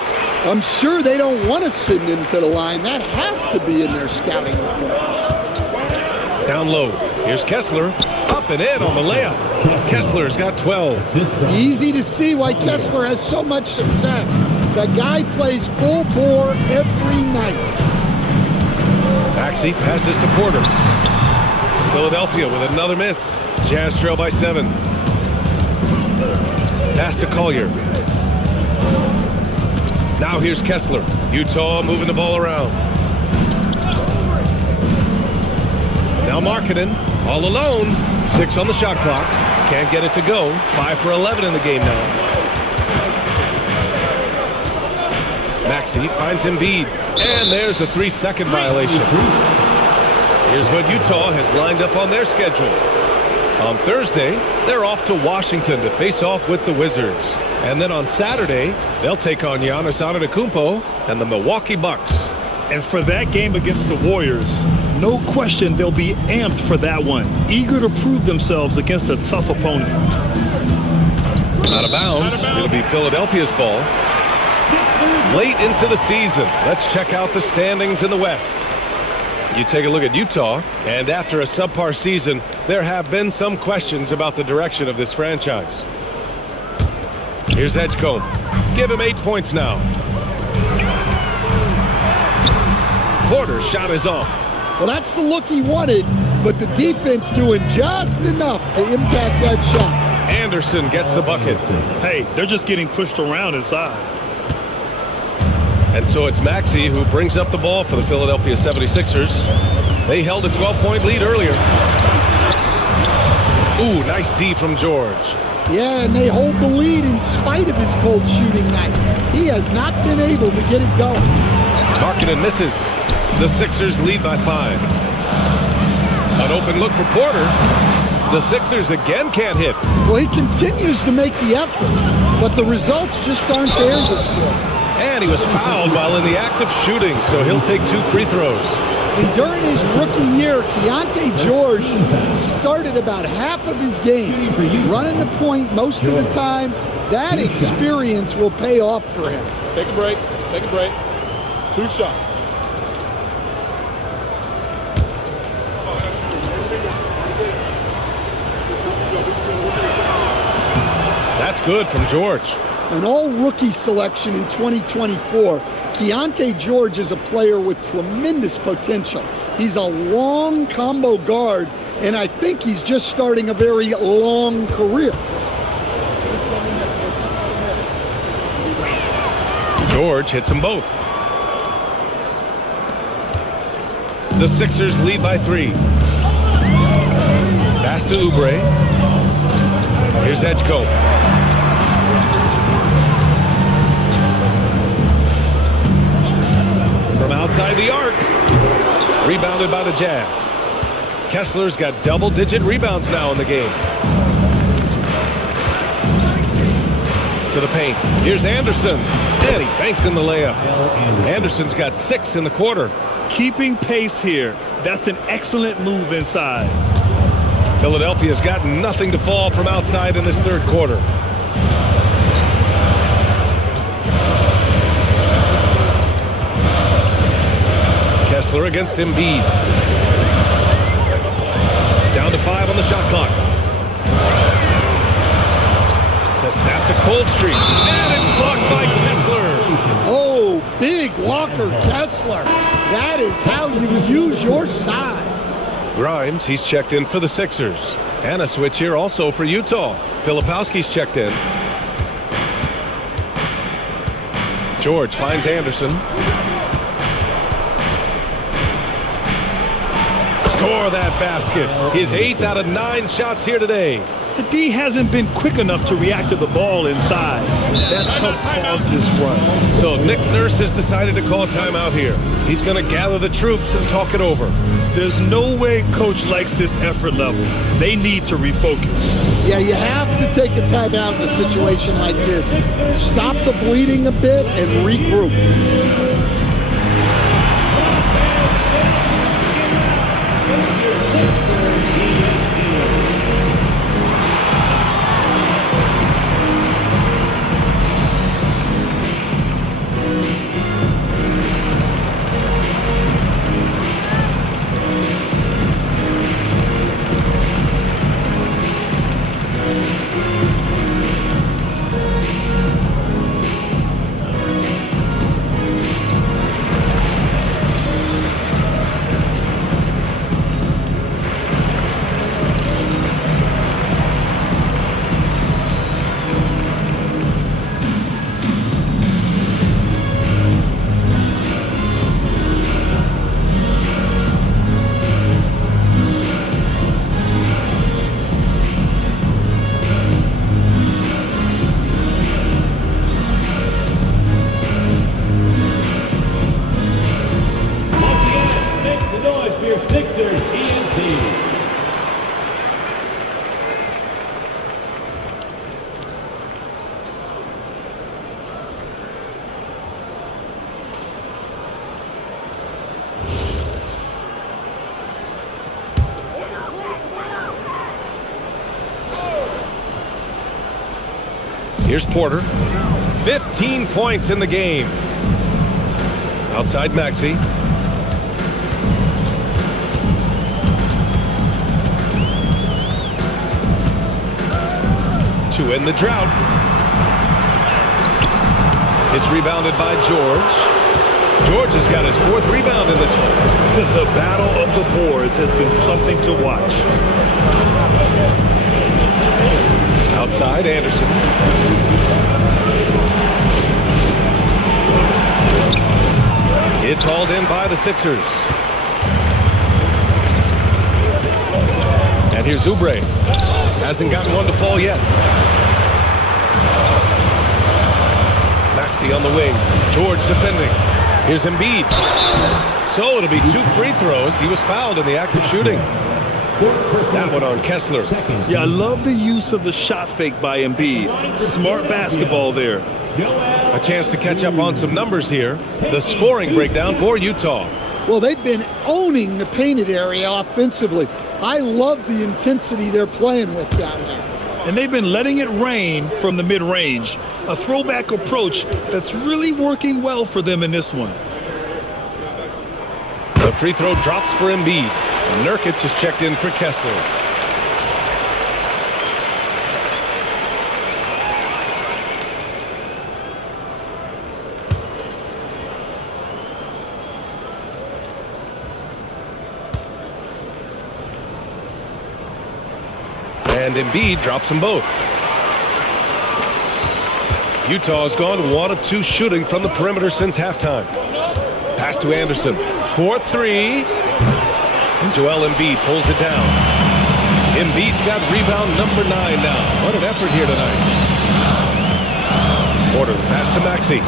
I'm sure they don't want to send him to the line. That has to be in their scouting report. Down low. Here's Kessler. Up and in on the layup. Kessler's got 12. Easy to see why Kessler has so much success. That guy plays full bore every night. Maxey passes to Porter. Philadelphia with another miss. Jazz trail by 7. Pass to Collier. Now here's Kessler. Utah moving the ball around. Now Markkanen all alone. 6 on the shot clock. Can't get it to go. 5 for 11 in the game now. Maxey finds Embiid. And there's a 3-second violation. Here's what Utah has lined up on their schedule. On Thursday, they're off to Washington to face off with the Wizards. And then on Saturday, they'll take on Giannis Antetokounmpo and the Milwaukee Bucks. And for that game against the Warriors, no question they'll be amped for that one, eager to prove themselves against a tough opponent. Out of bounds. It'll be Philadelphia's ball. Late into the season, let's check out the standings in the West. You take a look at Utah, and after a subpar season, there have been some questions about the direction of this franchise. Here's Edgecombe. Give him 8 points now. Porter's shot is off. Well, that's the look he wanted, but the defense doing just enough to impact that shot. Anderson gets the bucket. Hey, they're just getting pushed around inside. And so it's Maxey who brings up the ball for the Philadelphia 76ers. They held a 12-point lead earlier. Ooh, nice D from George. Yeah, and they hold the lead in spite of his cold shooting night. He has not been able to get it going. Markkanen misses. The Sixers lead by 5. An open look for Porter. The Sixers again can't hit. Well, he continues to make the effort, but the results just aren't there this quarter. And he was fouled while in the act of shooting, so he'll take 2 free throws. And during his rookie year, Keontae George started about half of his game, running the point most of the time. That experience will pay off for him. Take a break. Take a break. 2 shots. That's good from George. An all-rookie selection in 2024, Keontae George is a player with tremendous potential. He's a long combo guard, and I think he's just starting a very long career. George hits them both. The Sixers lead by 3. Pass to Oubre. Here's Edgecombe. From outside the arc. Rebounded by the Jazz. Kessler's got double-digit rebounds now in the game. To the paint. Here's Anderson. And he banks in the layup. Anderson's got 6 in the quarter. Keeping pace here. That's an excellent move inside. Philadelphia's got nothing to fall from outside in this third quarter. Kessler against Embiid. Down to 5 on the shot clock. To snap the cold streak. And it's blocked by Kessler. Oh, big Walker Kessler. That is how you use your size. Grimes, he's checked in for the Sixers. And a switch here also for Utah. Filipowski's checked in. George finds Anderson. Score that basket. His 8th out of 9 shots here today. The D hasn't been quick enough to react to the ball inside. That's helped cause this run. So Nick Nurse has decided to call timeout here. He's going to gather the troops and talk it over. There's no way coach likes this effort level. They need to refocus. Yeah, you have to take a timeout in a situation like this. Stop the bleeding a bit and regroup. Here's Porter. 15 points in the game. Outside Maxey. To end the drought. It's rebounded by George. George has got his 4th rebound in this one. The battle of the boards has been something to watch. Outside Anderson. It's hauled in by the Sixers. And here's Oubre. Hasn't gotten one to fall yet. Maxey on the wing. George defending. Here's Embiid. So it'll be 2 free throws. He was fouled in the act of shooting. That one on Kessler. Yeah, I love the use of the shot fake by Embiid. Smart basketball there. A chance to catch up on some numbers here. The scoring breakdown for Utah. Well, they've been owning the painted area offensively. I love the intensity they're playing with down there. And they've been letting it rain from the mid-range. A throwback approach that's really working well for them in this one. The free throw drops for Embiid. Nurkic is checked in for Kessler. And Embiid drops them both. Utah's gone 1 of 2 shooting from the perimeter since halftime. Pass to Anderson. 4-3. And Joel Embiid pulls it down. Embiid's got rebound number 9 now. What an effort here tonight. Porter, pass to Maxey.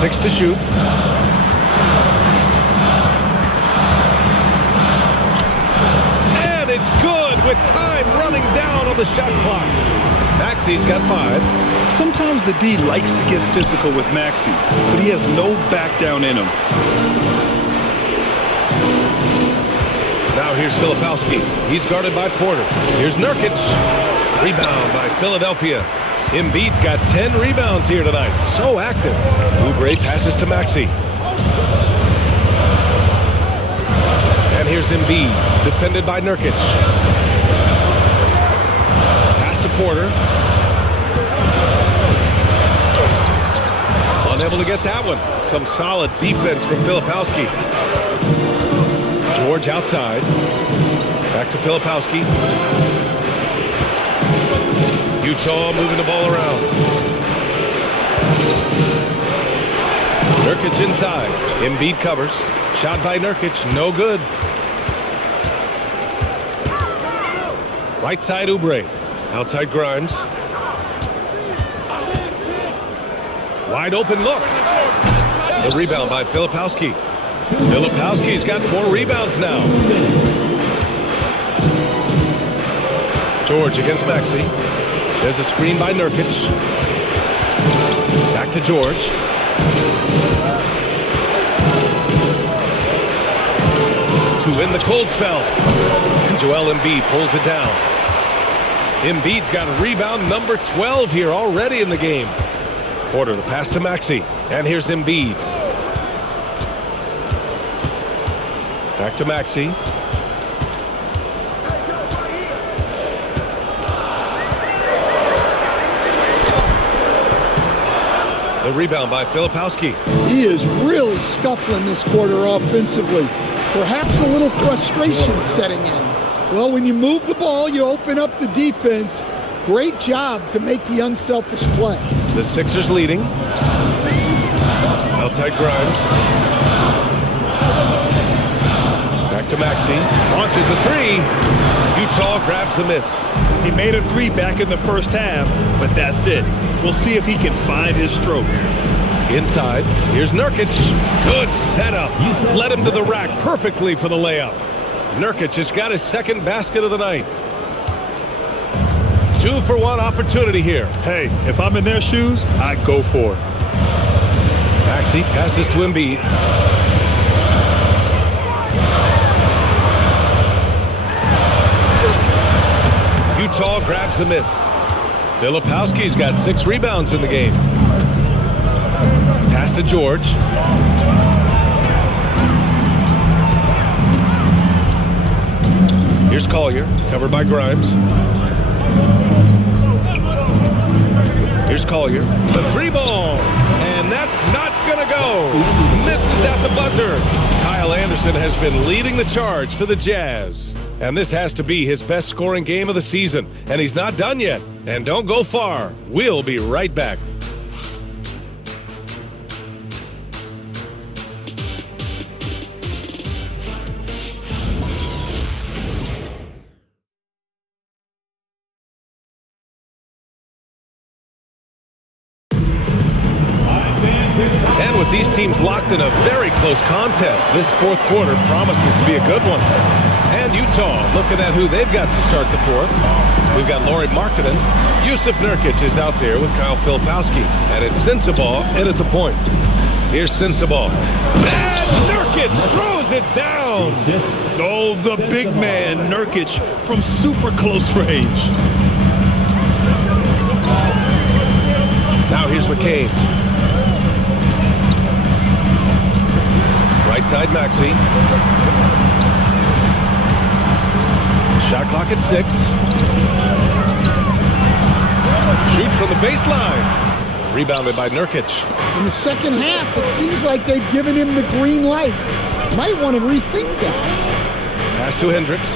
Six to shoot. And it's good with time running down on the shot clock. Maxey's got 5. Sometimes the D likes to get physical with Maxey, but he has no back down in him. Now here's Filipowski. He's guarded by Porter. Here's Nurkic. Rebound by Philadelphia. Embiid's got 10 rebounds here tonight. So active. Oubre passes to Maxey. And here's Embiid, defended by Nurkic. Pass to Porter. unable to get that one. Some solid defense from Filipowski. George outside. Back to Filipowski. Utah moving the ball around. Nurkic inside. Embiid covers. Shot by Nurkic. No good. Right side Oubre. Outside Grimes. Wide open look. The rebound by Filipowski. Filipowski's got 4 rebounds now. George against Maxey. There's a screen by Nurkic. Back to George. To win the cold spell. And Joel Embiid pulls it down. Embiid's got rebound number 12 here already in the game. Porter, the pass to Maxey. And here's Embiid. Back to Maxey. The rebound by Filipowski. He is really scuffling this quarter offensively. Perhaps a little frustration setting in. Well, when you move the ball, you open up the defense. Great job to make the unselfish play. The Sixers leading. Outside Grimes. Back to Maxey. Launches a 3. Utah grabs the miss. He made a 3 back in the first half, but that's it. We'll see if he can find his stroke. Inside, here's Nurkic. Good setup. Led him to the rack perfectly for the layup. Nurkic has got his second basket of the night. 2-for-1 opportunity here. Hey, if I'm in their shoes, I'd go for it. Maxey passes to Embiid. Utah grabs the miss. Filipowski's got 6 rebounds in the game. Pass to George. Here's Collier, covered by Grimes. Here's Collier, the 3 ball, and that's not gonna go. Misses at the buzzer. Kyle Anderson has been leading the charge for the Jazz. And this has to be his best scoring game of the season. And he's not done yet. And don't go far. We'll be right back. And with these teams locked in a very close contest, this fourth quarter promises to be a good one. And Utah looking at who they've got to start the fourth. We've got Lauri Markkanen. Yusuf Nurkic is out there with Kyle Filipowski. And it's Sensabaugh in at the point. Here's Sensabaugh. And Nurkic throws it down. Oh, the big man, Nurkic, from super close range. Now here's McCain. Right side Maxey. Shot clock at 6. Shoot from the baseline. Rebounded by Nurkic. In the second half, it seems like they've given him the green light. Might want to rethink that. Pass to Hendricks.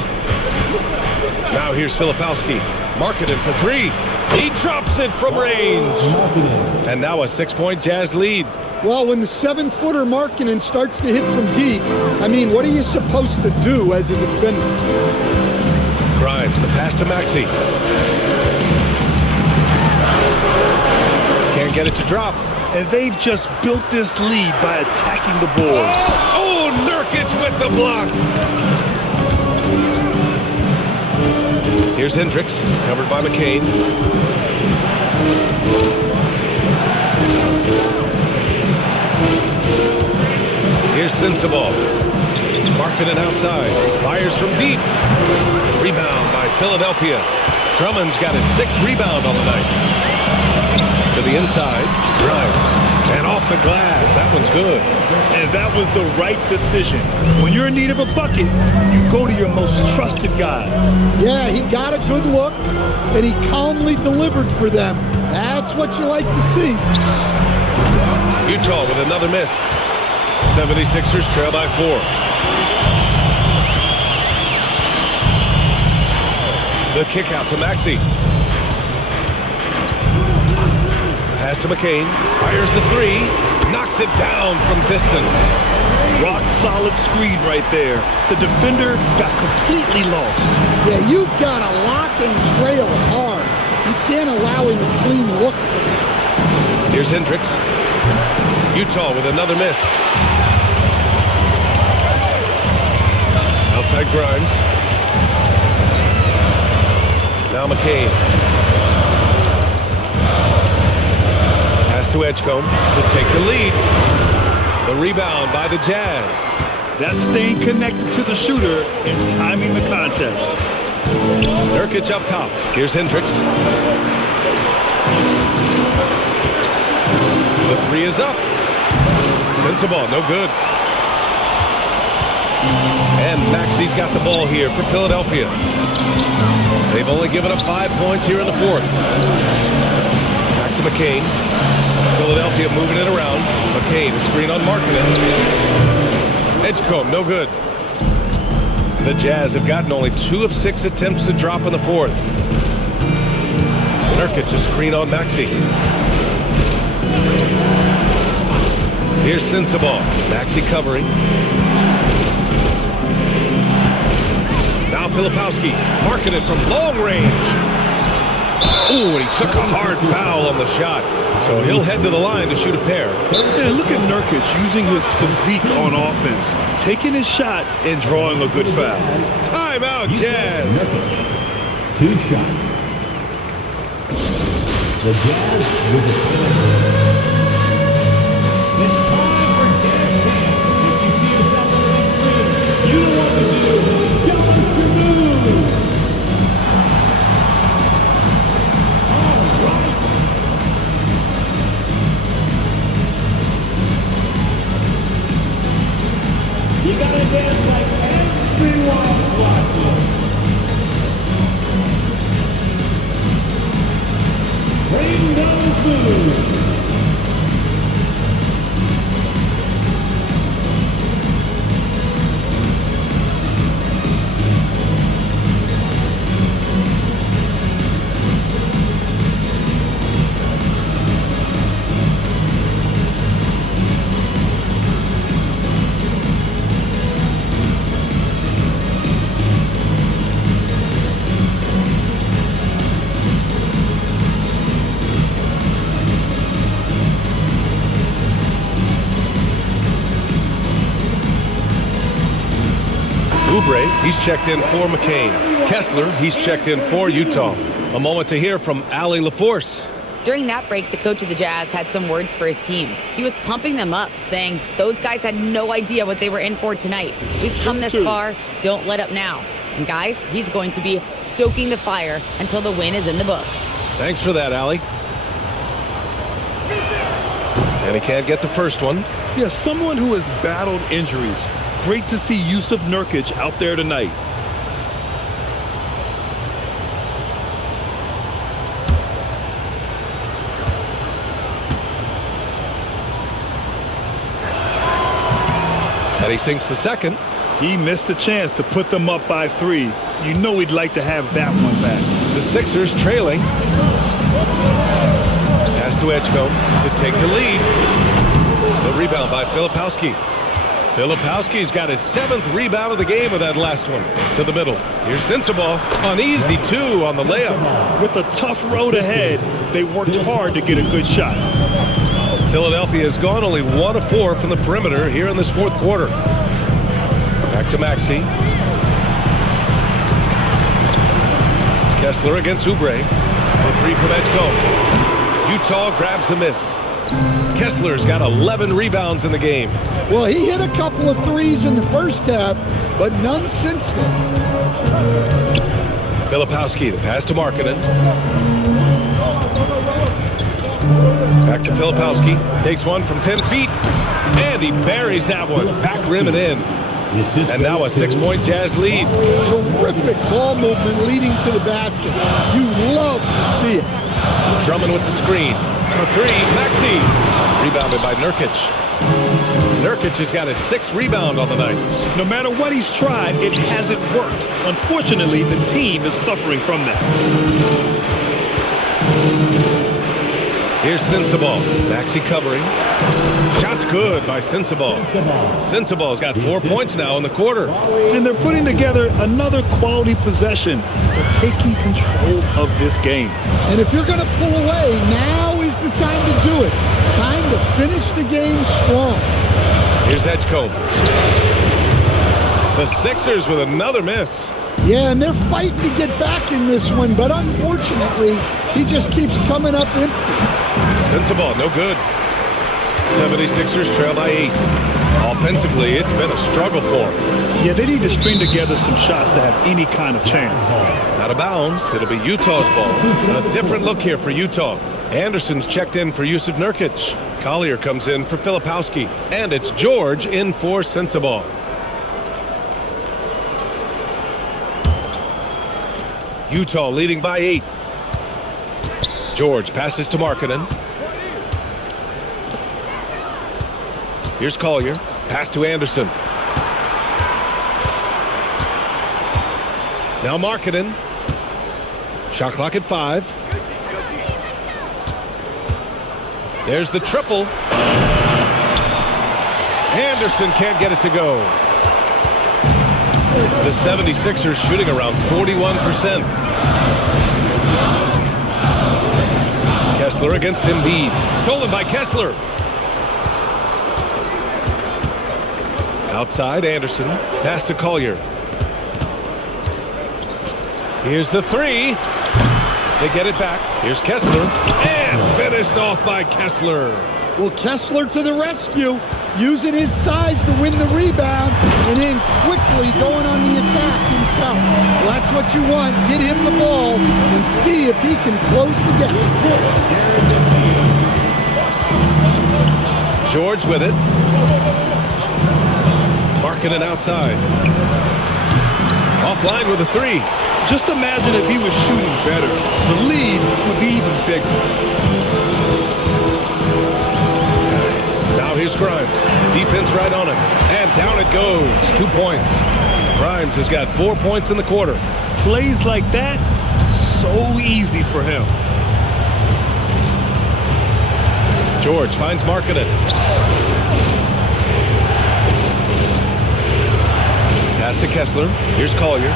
Now here's Filipowski. Markkanen for 3. He drops it from range. And now a 6-point Jazz lead. Well, when the 7-footer Markkanen starts to hit from deep, I mean, what are you supposed to do as a defender? Grimes, the pass to Maxey. Can't get it to drop. And they've just built this lead by attacking the boards. Oh, Nurkic with the block. Here's Hendricks, covered by McCain. Here's Sensabaugh. Markkanen outside. Fires from deep. Rebound by Philadelphia. Drummond's got his 6th rebound on the night. To the inside. Grimes. And off the glass. That one's good. And that was the right decision. When you're in need of a bucket, you go to your most trusted guys. Yeah, he got a good look, and he calmly delivered for them. That's what you like to see. Utah with another miss. 76ers trail by 4. The kick out to Maxey. Pass to McCain. Fires the 3. Knocks it down from distance. Rock solid screen right there. The defender got completely lost. Yeah, you've got to lock and trail hard. You can't allow him a clean look. Here's Hendricks. Utah with another miss. Outside Grimes. Now McCain. Pass to Edgecombe to take the lead. The rebound by the Jazz. That's staying connected to the shooter and timing the contest. Nurkic up top. Here's Hendricks. The 3 is up. Sensible, no good. And Maxey's got the ball here for Philadelphia. They've only given up 5 points here in the 4th. Back to McCain. Philadelphia moving it around. McCain, screen on Markkanen. Edgecombe, no good. The Jazz have gotten only 2 of 6 attempts to drop in the 4th. Nurkic, a screen on Maxey. Here's Sensible. Maxey covering. Now Filipowski. Markkanen from long range. Ooh, and he took a hard foul on the shot. So he'll head to the line to shoot a pair. And look at Nurkic using his physique on offense, taking his shot and drawing a good foul. Timeout, Jazz. 2 shots. The Jazz with the timeout. It's time for Jazz Camp. If you see yourself on the screen, you know what to do. Jump to move. You gotta dance like everyone's watching. Bring those moves. Oubre, he's checked in for McCain. Kessler, he's checked in for Utah. A moment to hear from Allie LaForce. During that break, the coach of the Jazz had some words for his team. He was pumping them up, saying those guys had no idea what they were in for tonight. We've come this far, don't let up now. And guys, he's going to be stoking the fire until the win is in the books. Thanks for that, Allie. And he can't get the first one. Yeah, someone who has battled injuries. Great to see Yusuf Nurkic out there tonight. And he sinks the second. He missed a chance to put them up by 3. You know he'd like to have that one back. The Sixers trailing. Pass to Edgecombe to take the lead. The rebound by Filipowski. Filipowski's got his 7th rebound of the game with that last one. To the middle. Here's Sensible. An easy 2 on the layup. With a tough road ahead, they worked hard to get a good shot. Philadelphia has gone only 1 of 4 from the perimeter here in this 4th quarter. Back to Maxey. Kessler against Oubre. The 3 from Edgecombe. Utah grabs the miss. Kessler's got 11 rebounds in the game. Well, he hit a couple of threes in the first half, but none since then. Filipowski, the pass to Markkanen. Back to Filipowski. Takes one from 10 feet. And he buries that one. Back rim and in. And now a 6-point Jazz lead. Terrific ball movement leading to the basket. You love to see it. Drummond with the screen. For 3, Maxey. Rebounded by Nurkic. Nurkic has got his 6th rebound on the night. No matter what he's tried, it hasn't worked. Unfortunately, the team is suffering from that. Here's Sensabaugh. Maxey covering. Shot's good by Sensabaugh. Sensabaugh's got 4 points now in the quarter. And they're putting together another quality possession. They're taking control of this game. And if you're going to pull away, now is the time to do it. Time to finish the game strong. Here's Edgecombe. The Sixers with another miss. Yeah, and they're fighting to get back in this one, but unfortunately, he just keeps coming up empty. Sensabaugh, no good. 76ers trail by 8. Offensively, it's been a struggle for them. Yeah, they need to string together some shots to have any kind of chance. Out of bounds, it'll be Utah's ball. A different look here for Utah. Anderson's checked in for Yusuf Nurkic. Collier comes in for Filipowski. And it's George in for Sensabaugh. Utah leading by 8. George passes to Markkanen. Here's Collier. Pass to Anderson. Now Markkanen. Shot clock at 5. There's the triple. Anderson can't get it to go. The 76ers shooting around 41%. Kessler against Embiid. Stolen by Kessler. Outside, Anderson. Pass to Collier. Here's the 3. They get it back. Here's Kessler. And finished off by Kessler. Well, Kessler to the rescue, using his size to win the rebound, and then quickly going on the attack himself. Well, that's what you want. Get him the ball and see if he can close the gap. George with it. Markkanen outside. Offline with a 3. Just imagine if he was shooting better. The lead would be even bigger. Now here's Grimes. Defense right on him. And down it goes. 2 points. Grimes has got 4 points in the quarter. Plays like that, so easy for him. George finds Markkanen. Pass to Kessler. Here's Collier.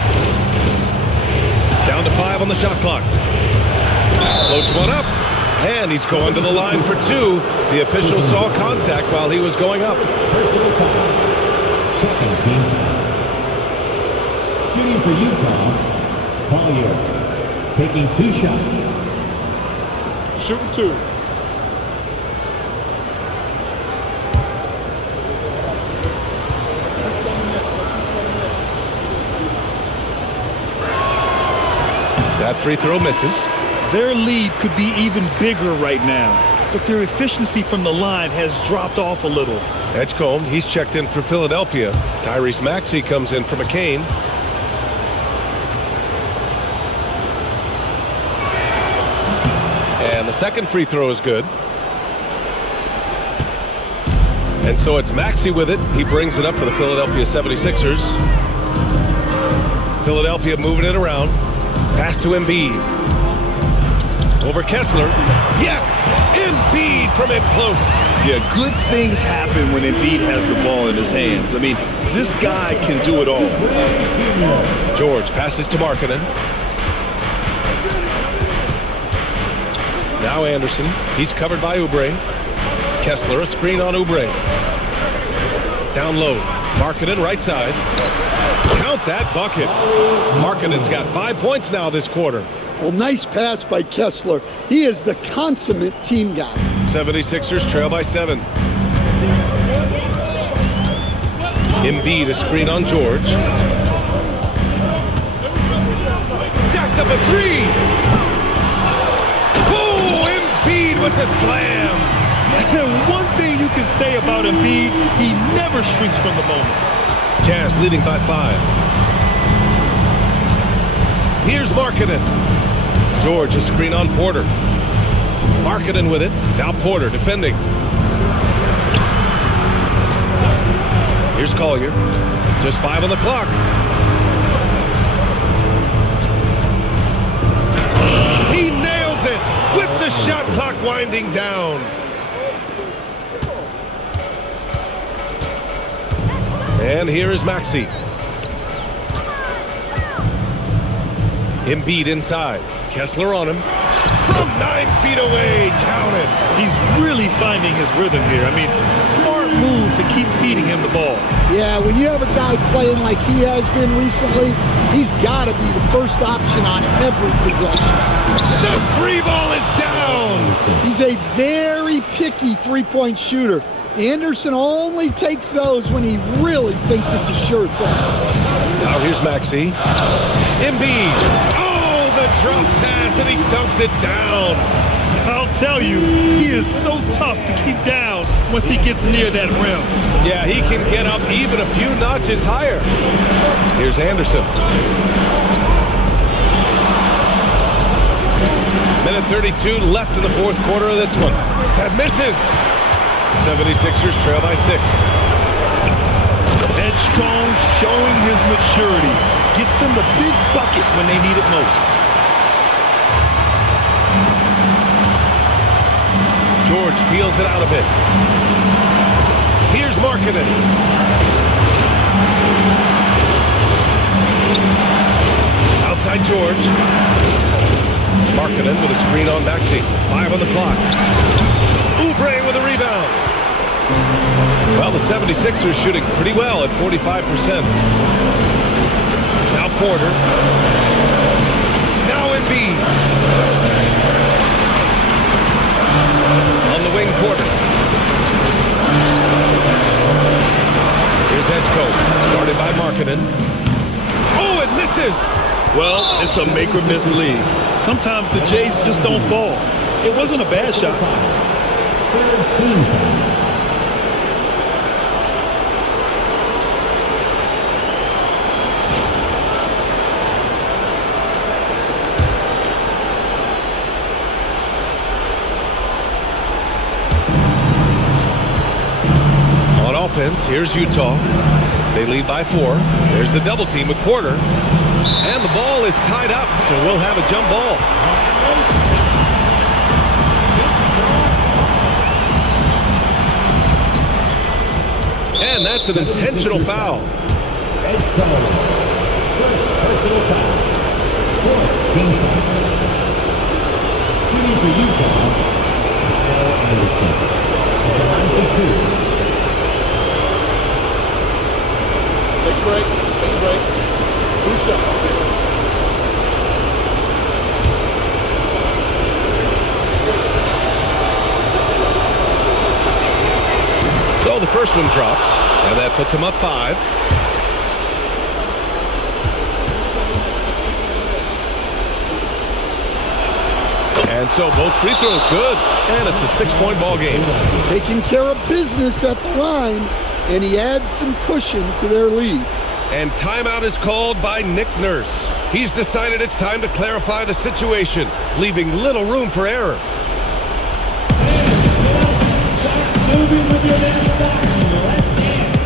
Down to 5 on the shot clock. Floats one up. And he's going to the line for 2. The official saw contact while he was going up. Personal foul. Second team foul. Shooting for Utah, Collier. Taking 2 shots. Shooting 2. That free throw misses. Their lead could be even bigger right now, but their efficiency from the line has dropped off a little. Edgecombe, he's checked in for Philadelphia. Tyrese Maxey comes in for McCain. And the second free throw is good. And so it's Maxey with it. He brings it up for the Philadelphia 76ers. Philadelphia moving it around. Pass to Embiid. Over Kessler. Yes! Embiid from in close. Yeah, good things happen when Embiid has the ball in his hands. I mean, this guy can do it all. George passes to Markkanen. Now Anderson. He's covered by Oubre. Kessler, a screen on Oubre. Down low. Markkanen right side. Count that bucket. Markkanen's got 5 points now this quarter. Well, nice pass by Kessler. He is the consummate team guy. 76ers trail by 7. Embiid, a screen on George. Jacks up a 3. Oh, Embiid with the slam. One thing you can say about Embiid, he never shrinks from the moment. Jazz leading by 5. Here's Markkanen. George, a screen on Porter. Markkanen with it. Now Porter defending. Here's Collier. Just 5 on the clock. He nails it with the shot clock winding down. And here is Maxey. Embiid inside. Kessler on him. From 9 feet away. Count it. He's really finding his rhythm here. I mean, smart move to keep feeding him the ball. Yeah, when you have a guy playing like he has been recently, he's got to be the first option on every possession. The free ball is down. He's a very picky three-point shooter. Anderson only takes those when he really thinks it's a sure thing. Now here's Maxey. Embiid. Oh, the drop pass, and he dunks it down. I'll tell you, he is so tough to keep down once he gets near that rim. Yeah, he can get up even a few notches higher. Here's Anderson. Minute 32 left in the fourth quarter of this one. That misses. 76ers trail by 6. Edgecombe showing his maturity. Gets them the big bucket when they need it most. George feels it out a bit. Here's Markkanen. Outside George. Markkanen with a screen on Maxey. 5 on the clock. Oubre with a rebound. Well, the 76ers shooting pretty well at 45%. Now Porter. Now Embiid. On the wing, Porter. Here's Edgecombe. Guarded by Markkanen. Oh, it misses. Well, it's a make or miss league. Sometimes the Jays just don't fall. It wasn't a bad shot. Third team foul. On offense, here's Utah. They lead by 4. There's the double team with Porter. And the ball is tied up, so we'll have a jump ball. And that's an intentional foul. Edgecombe. First personal foul. Fourth team foul. Shooting for Utah, Kyle Anderson. At the line for 2. Take a break. Take a break. 2 shots. So the first one drops, and that puts him up 5. And so both free throws good, and it's a 6-point ball game. Taking care of business at the line, and he adds some cushion to their lead. And timeout is called by Nick Nurse. He's decided it's time to clarify the situation, leaving little room for error. Moving with your next stop. Let's dance.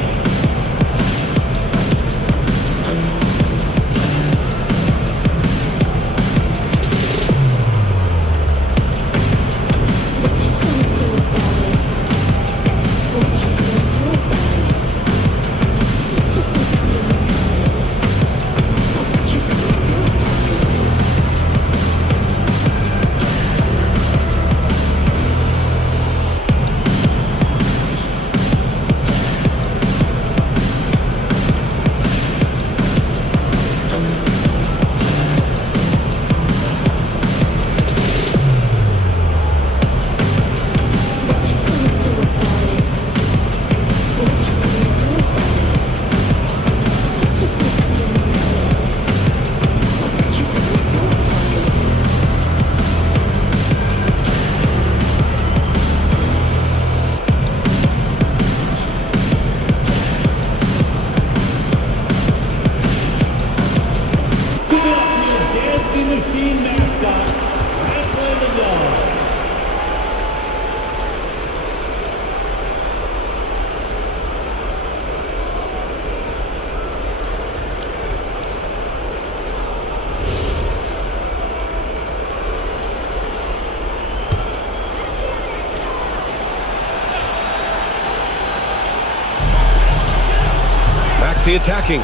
Maxey attacking.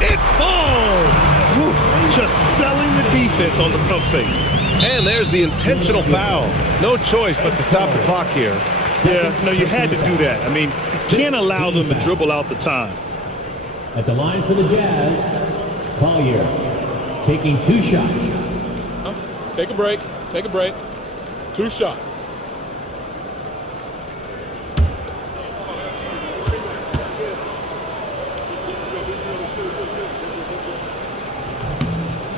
It falls! Just selling the defense on the pump fake. And there's the intentional foul. No choice but to stop the clock here. Yeah, no, you had to do that. I mean, you can't allow them to dribble out the time. At the line for the Jazz, Collier taking 2 shots. Take a break. Take a break. 2 shots.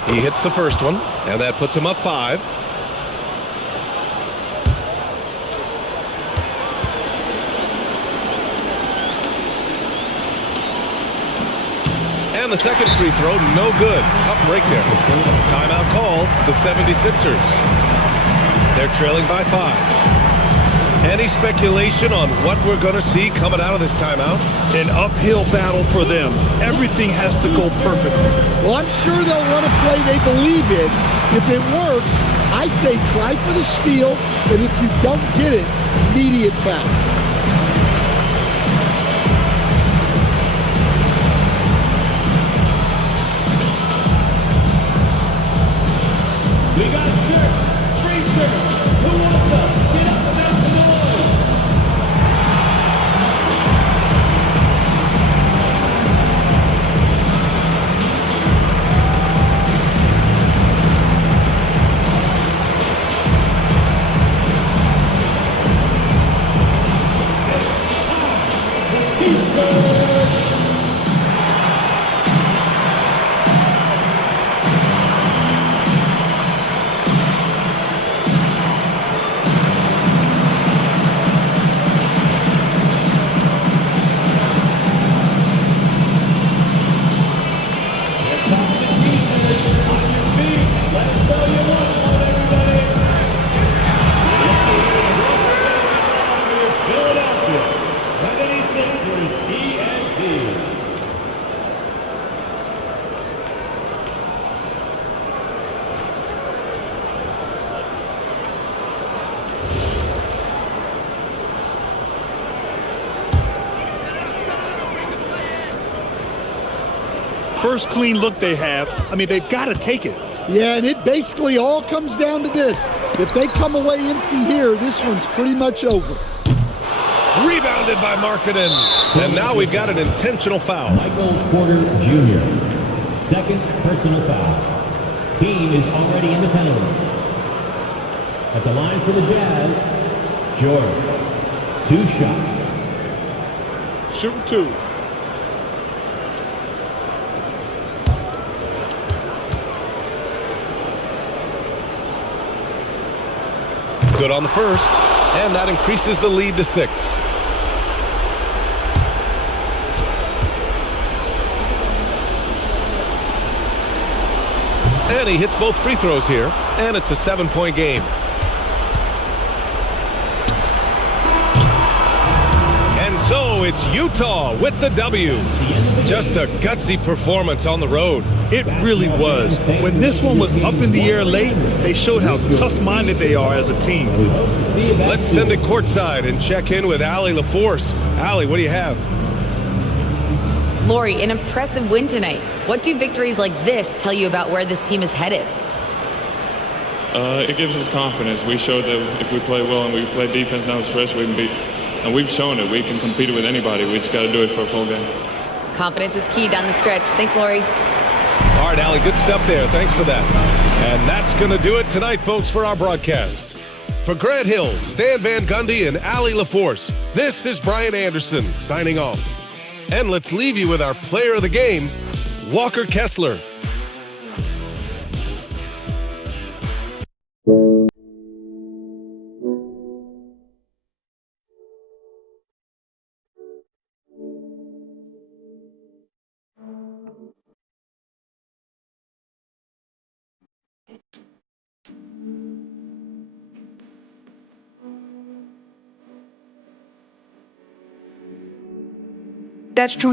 He hits the first one, and that puts him up 5. And the second free throw, no good. Tough break there. Timeout called, the 76ers. They're trailing by 5. Any speculation on what we're going to see coming out of this timeout? An uphill battle for them. Everything has to go perfectly. Well, I'm sure they'll run a play they believe in. If it works, I say try for the steal, and if you don't get it, immediate foul. We got Dirk, Fraser, who wants up? Get up and make some noise. First clean look they have, I mean, they've got to take it. Yeah, and it basically all comes down to this. If they come away empty here, this one's pretty much over. Rebounded by Markkanen. And now we've got an intentional foul. Michael Porter Jr., second personal foul. Team is already in the penalties. At the line for the Jazz, George, 2 shots. Shooting 2. Good on the first, and that increases the lead to 6. And he hits both free throws here, and it's a 7-point game. And so it's Utah with the W. Just a gutsy performance on the road. It really was. When this one was up in the air late, they showed how tough-minded they are as a team. Let's send it courtside and check in with Allie LaForce. Allie, what do you have? Lori, an impressive win tonight. What do victories like this tell you about where this team is headed? It gives us confidence. We showed that if we play well and we play defense down the stretch, we can beat. And we've shown it. We can compete with anybody. We just got to do it for a full game. Confidence is key down the stretch. Thanks, Lori. All right, Allie, good stuff there. Thanks for that. And that's going to do it tonight, folks, for our broadcast. For Grant Hill, Stan Van Gundy, and Allie LaForce, this is Brian Anderson signing off. And let's leave you with our player of the game, Walker Kessler. That's true.